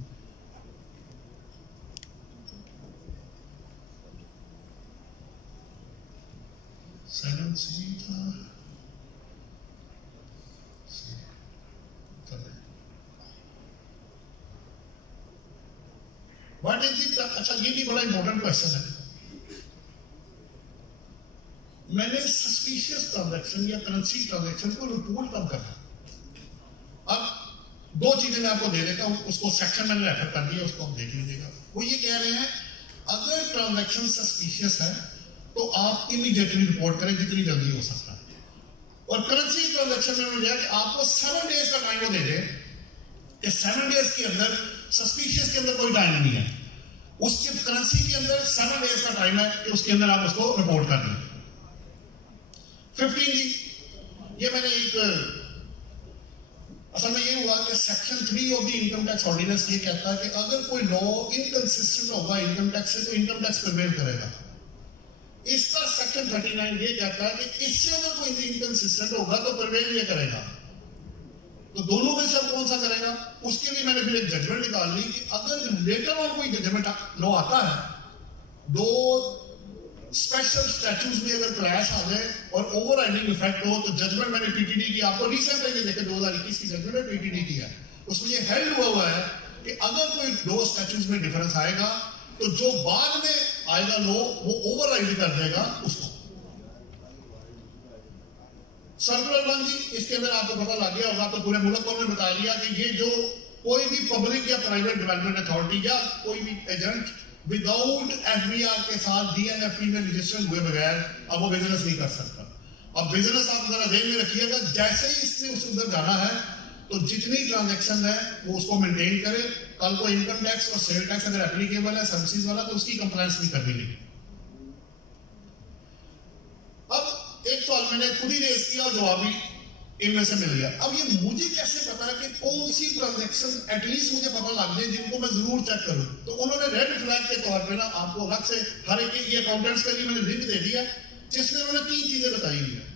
What is it? अच्छा, ये भी बड़ा इंपॉर्टेंट क्वेश्चन है। मैंने सस्पिशियस ट्रांजैक्शन या करेंसी ट्रांजैक्शन को रिपोर्ट कब करना? अब 2 चीजें मैं आपको दे देता हूं, उसको सेक्शन मैंने रेफर कर दिया, उसको आप देख लीजिएगा। वो ये कह रहे हैं अगर ट्रांजैक्शन सस्पिशियस है तो आप इमीडिएटली रिपोर्ट करें जितनी जल्दी हो सकता है। और करेंसी ट्रांजैक्शन में मुझे कि आपको 7 डेज का टाइम वो दे दे कि 7 डेज के अंदर, सस्पिशियस के अंदर कोई टाइम नहीं है, उसके करेंसी के अंदर 7 डेज का टाइम है कि उसके अंदर आप उसको रिपोर्ट कर दें। 15 जी, ये मैंने एक असल में ये हुआ कि section 3 of the income tax ordinance ये कहता है कि अगर कोई लॉ इनकंसिस्टेंट होगा इनकम टैक्स से तो इनकम टैक्स प्रिवेल करेगा। इसका सेक्शन 39 ये कहता है कि इससे अगर कोई इनकंसिस्टेंट होगा तो प्रिवेल ये करेगा। तो दोनों में से अब कौन सा करेगा? उसके लिए मैंने फिर एक जजमेंट निकाल ली कि अगर लेटर ऑन कोई जजमेंट लो आता है, दो स्पेशल स्टैट्यूज में अगर क्लैश आ जाए और ओवरराइडिंग इफेक्ट हो, तो जजमेंट मैंने पीटीडी की, आपको रिसेंट है देखे 2021 की जजमेंट में पीटीडी की है, उसमें ये हेल्ड हुआ है कि अगर कोई दो स्टैट्यूज में डिफरेंस आएगा तो जो बाद में आएगा लो वो ओवरराइड कर देगा उसको। सर्कुलर 1 जी, इसके अंदर आपको पता लग गया होगा, तो पूरे मुल्क को हमने बता दिया कि ये जो कोई भी पब्लिक या प्राइवेट डेवलपमेंट अथॉरिटी या कोई भी एजेंट विदाउट एफबीआर के साथ डीएनएफई में रजिस्ट्रेशन हुए बगैर अब वो बिजनेस नहीं कर सकता। अब बिजनेस आप जरा ध्यान में रखिएगा, जैसे ही इसने उस उधर जाना है तो जितनी ट्रांजैक्शन है वो उसको मेंटेन करे। कल को इनकम टैक्स और सेल टैक्स अगर एप्लीकेबल है सर्विसेज वाला, तो उसकी कंप्लायंस भी करनी नहीं। अब एक सवाल मैंने खुद ही रेस किया, जवाब भी इनमें से मिल गया। अब ये मुझे कैसे पता है कि कौन सी ट्रांजैक्शन एटलीस्ट मुझे पता लग जाए जिनको मैं जरूर चेक करूं? तो उन्होंने रेड फ्लैग के तौर पे ना आपको अलग से हर एक ये अकाउंटेंट्स के लिए मैंने लिंक दे दिया जिसमें उन्होंने 3 चीजें बताई हुई है।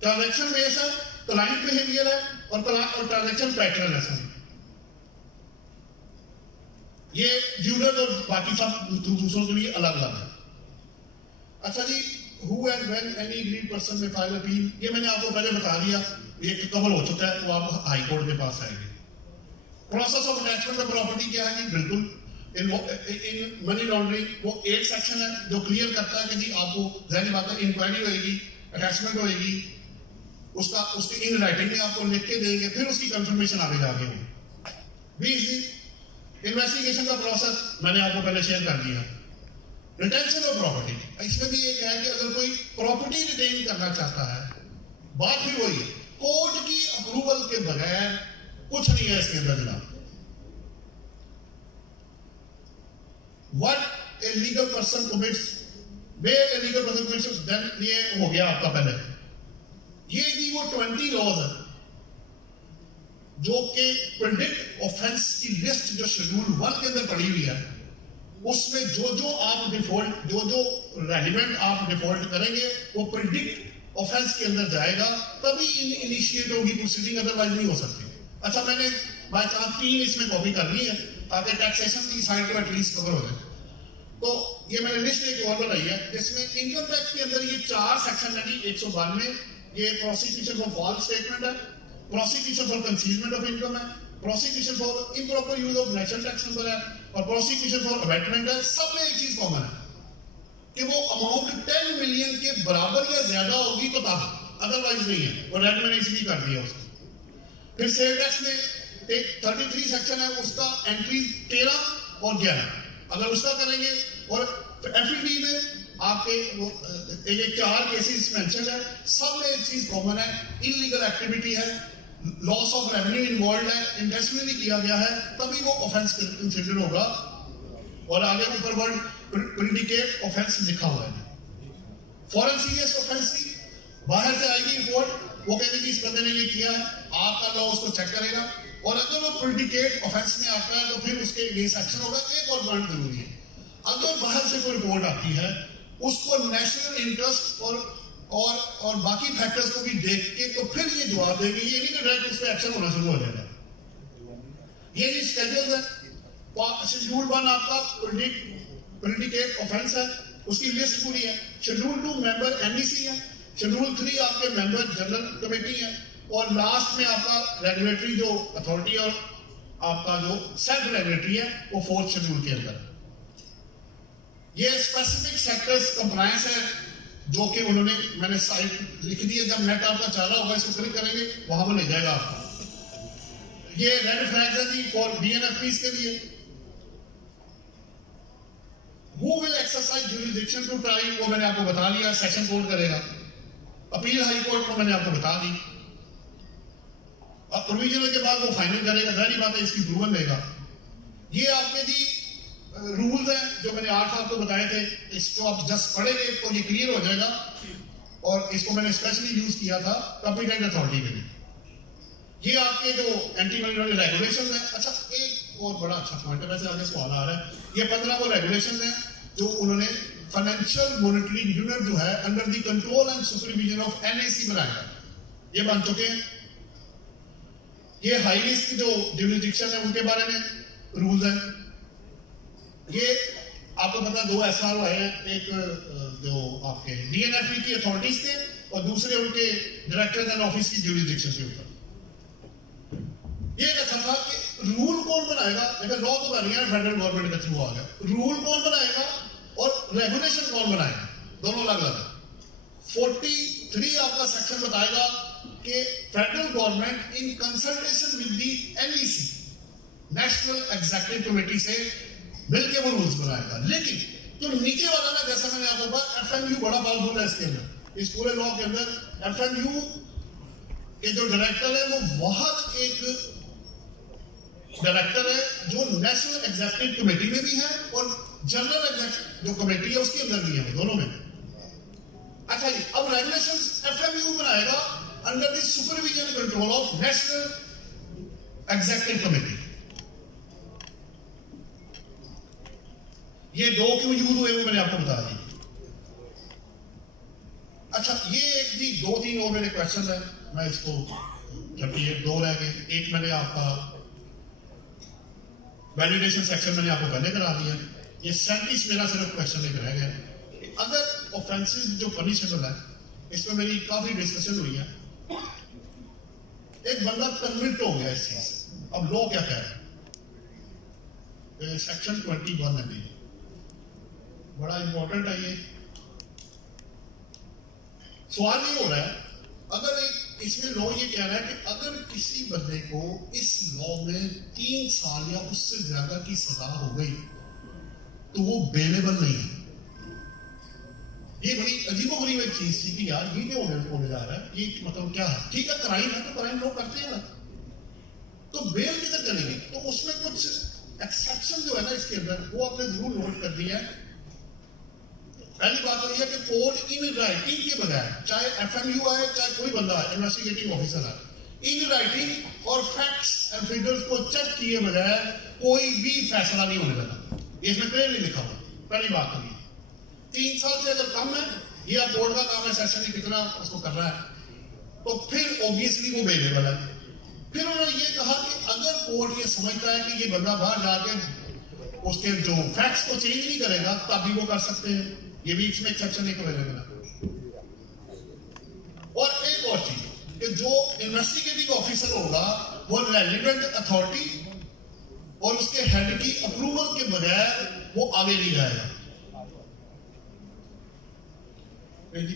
ट्रांजैक्शन बेस है, क्लाइंट बिहेवियर है और ट्रांजैक्शन पैटर्न है। ये यूजर और बाकी सब दूसरों के लिए अलग अलग है। अच्छा जी, who and when any agreed person may file appeal, ये मैंने आपको पहले बता दिया, ये कवर हो चुका है, तो आप हाई कोर्ट के पास आएंगे। Process of attachment of property क्या है जी? बिल्कुल इन मनी लॉन्ड्रिंग वो 8 सेक्शन है जो क्लियर करता है कि जी आपको जाहिर बात है इंक्वायरी होगी, अटैचमेंट होगी, उसके इन राइटिंग में आपको लिख के देंगे, फिर उसकी कंफर्मेशन आगे जाके होगी। 20 इन्वेस्टिगेशन का प्रोसेस मैंने आपको पहले शेयर कर दिया। रिटेंशन ऑफ प्रॉपर्टी, इसमें भी एक है कि अगर कोई प्रॉपर्टी रिटेन करना चाहता है, बात भी वही है, कोर्ट की अप्रूवल के बगैर कुछ नहीं है इसके अंदर जनाब। What a legal person commits, where a legal person commits, then ये हो गया आपका पहले। ये जी वो 20 लॉज है जो कि प्रेडिक्ट ऑफेंस की लिस्ट जो शेड्यूल 1 के अंदर पड़ी हुई है, उसमें जो आप डिफॉल्ट जो रेलिवेंट आप डिफॉल्ट करेंगे वो प्रेडिक्ट ऑफेंस के अंदर जाएगा, तभी इनिशिएट होगी प्रोसीडिंग, अदरवाइज नहीं हो सकती। अच्छा, मैंने बाय चांस 3 इसमें कॉपी करनी है ताकि टैक्सेशन की साइड को एटलीस्ट कवर हो जाए। तो ये मैंने लिस्ट एक और बनाई है जिसमें इनकम टैक्स के अंदर ये 4 सेक्शन है जी। 192 ये प्रोसिक्यूशन फॉर फॉल्स स्टेटमेंट है, prosecution for concealment of income है, prosecution for improper use of national tax number है और प्रोसिक्यूशन फॉर अबेटमेंट है। सब में एक चीज कॉमन है कि वो अमाउंट 10 मिलियन के बराबर या ज्यादा होगी तो तब, अदरवाइज नहीं है। और रेड मैंने इसलिए कर दिया उसको। फिर सेल टैक्स में एक 33 सेक्शन है, उसका एंट्री 13 और 11 अगर उसका करेंगे, और एफईडी में आपके एक 4 केसेस मेंशन है। सब में एक चीज कॉमन है, इलीगल एक्टिविटी है, लॉस ऑफ रेवेन्यू इन्वॉल्व है, इंटेंशनली किया गया है, तभी वो ऑफेंस कंसीडर होगा। और आगे ऊपर वर्ड प्रेडिकेट ऑफेंस लिखा हुआ है। फॉरेन सीरियस ऑफेंस की बाहर से आएगी रिपोर्ट, वो कहेंगे कि इस बंदे ने ये किया है, आपका लॉ उसको चेक करेगा, और अगर वो प्रेडिकेट ऑफेंस में आता है तो फिर उसके अगेंस्ट एक्शन होगा। एक और पॉइंट जरूरी है, अगर बाहर से कोई रिपोर्ट आती है उसको नेशनल इंटरेस्ट और बाकी फैक्टर्स को भी देख के तो फिर ये जवाब देंगे, ये नहीं कि डायरेक्ट उस पर एक्शन होना शुरू हो जाएगा। ये जी स्केड्यूल है। शेड्यूल 1 आपका प्रेडिकेट ऑफेंस है, उसकी लिस्ट पूरी है। शेड्यूल 2 मेंबर एमईसी है, शेड्यूल 3 आपके मेंबर जनरल कमेटी है, और लास्ट में आपका रेगुलेटरी जो अथॉरिटी और आपका जो सेल्फ रेगुलेटरी है वो 4th शेड्यूल के अंदर। ये स्पेसिफिक सेक्टर्स कंप्लायंस है जो कि उन्होंने मैंने साइट लिख दी है, जब नेट आपका चाला होगा इसको क्लिक करेंगे वहां पर ले जाएगा आपको। ये रेड फ्लैग्स है जी फॉर डीएनएफपीस के लिए। Who will exercise jurisdiction to try, वो मैंने आपको बता दिया, सेशन कोर्ट करेगा। अपील हाई कोर्ट को मैंने आपको बता दी। अब प्रोविजनल के बाद वो फाइनल करेगा, जाहिर बात है इसकी प्रूवन देगा। ये आपके जी रूल्स हैं जो मैंने 8 आपको बताए थे, इसको आप जस्ट पढ़ेंगे तो ये क्लियर हो जाएगा। और इसको मैंने स्पेशली यूज किया था कॉम्पिटेंट अथॉरिटी के लिए। ये आपके जो एंटी मनी लॉन्ड्रिंग रेगुलेशन है। अच्छा, एक और बड़ा अच्छा पॉइंट है, वैसे आगे सवाल आ रहा है, ये 15 वो रेगुलेशन है जो उन्होंने फाइनेंशियल मॉनिटरिंग यूनिट जो है under the control and supervision of NIC बनाया है। ये बन चुके हैं। ये हाई रिस्क जो ज्यूरिसडिक्शन है उनके बारे में रूल्स हैं। ये आपको पता 2 SR आए हैं, एक जो आपके DNFP की अथॉरिटीज थे और दूसरे उनके डायरेक्टर एंड ऑफिस की ज्यूरिसडिक्शन के ऊपर। ये कैसा था कि रूल कौन बनाएगा, लेकिन लॉ तो बन गया फेडरल गवर्नमेंट के थ्रू आ गया, रूल कौन बनाएगा और रेगुलेशन कौन बनाएगा, दोनों अलग अलग है। 43 आपका सेक्शन बताएगा कि federal government in consultation with the NEC national executive committee से मिलकर वो रूल्स बनाएगा। लेकिन जो नीचे वाला ना, जैसा मैंने आपको कहा, FMU बड़ा पावरफुल है इसके अंदर, इस पूरे लॉ के अंदर। FMU के जो डायरेक्टर है वो वहां एक डायरेक्टर है जो नेशनल एग्जीक्यूटिव कमेटी में भी है और जनरल एग्जीक्यूटिव जो कमेटी है उसके अंदर भी है, दोनों में। अच्छा जी, अब रेगुलेशंस FMU बनाएगा under the supervision control of national executive committee. ये 2 क्यों यूज हुए वो मैंने आपको बता दिया। अच्छा, ये एक जी 2-3 और मेरे क्वेश्चन है, मैं इसको 2 रह गए। एक मैंने आपका वैलिडेशन सेक्शन मैंने आपको पहले करा दिया। ये 37 मेरा सिर्फ क्वेश्चन एक रह गया। अगर ऑफेंसेस जो पनिशेबल है, इसमें मेरी काफी डिस्कशन हुई है। एक बंदा कन्विक्ट हो गया इस चीज से, अब लॉ क्या कह रहा है? सेक्शन 21 है, बड़ा इंपॉर्टेंट है ये। सवाल ये हो रहा है, अगर इसमें लॉ ये कह रहा है कि अगर किसी बंदे को इस लॉ में 3 साल या उससे ज्यादा की सजा हो गई तो वो बेलेबल नहीं है। ये बड़ी अजीबोगरीब एक चीज थी कि यार ये क्यों होने जा रहा है, ये मतलब क्या है? ठीक है, क्राइम है तो क्राइम लोग करते हैं ना, तो बेल किधर चलेगी? तो उसमें कुछ एक्सेप्शन जो है ना इसके अंदर, वो आपने जरूर नोट कर दिया है। पहली बात तो यह कि कोर्ट इन राइटिंग के बगैर, चाहे FMU आए चाहे कोई बंदा है, इन्वेस्टिगेटिंग ऑफिसर है, इन राइटिंग और फैक्ट्स एंड फिगर्स को चेक किए बगैर कोई भी फैसला नहीं होने लगा। इसमें क्लियरली लिखा हुआ। पहली बात तो 3 साल से अगर कम है, ये आप बोर्ड का काम है, सेशन में कितना उसको कर रहा है, तो फिर ऑब्वियसली वो बेलेबल है। फिर उन्होंने ये कहा कि अगर कोर्ट ये समझता है कि ये बंदा बाहर जाके उसके जो फैक्ट्स को चेंज नहीं करेगा तब भी वो कर सकते हैं। ये भी इसमें एक्सेप्शन एक अवेलेबल है। और एक और चीज कि जो इन्वेस्टिगेटिंग ऑफिसर होगा वो रेलिवेंट अथॉरिटी और उसके हेड की अप्रूवल के बगैर वो आगे नहीं जाएगा।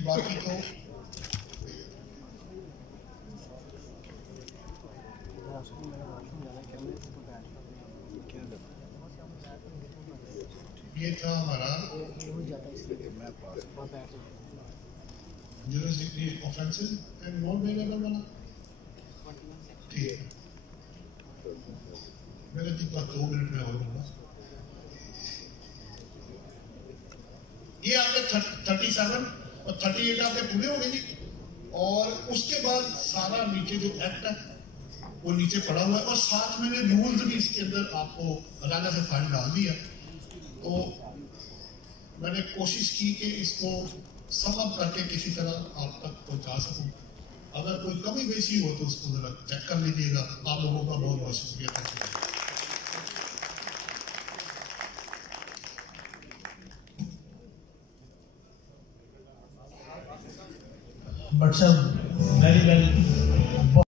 बाकी तो ये था हमारा jurisdiction offenses and non bailable वाला। ठीक है, मेरे जितना 2 मिनट में हो जाऊंगा। ये आपके 37 और 38 आपके पूरे हो गए जी। और उसके बाद सारा नीचे जो एक्ट है वो नीचे पड़ा हुआ है और साथ मैंने रूल्स भी इसके अंदर आपको अलग से फाइल डाल दिया। तो मैंने कोशिश की कि इसको सम अप करके किसी तरह आप तक पहुंचा सकूं। अगर कोई कमी बेसी हो तो उसको जरा चेक कर लीजिएगा। आप लोगों का बहुत बहुत शुक्रिया। But sir very well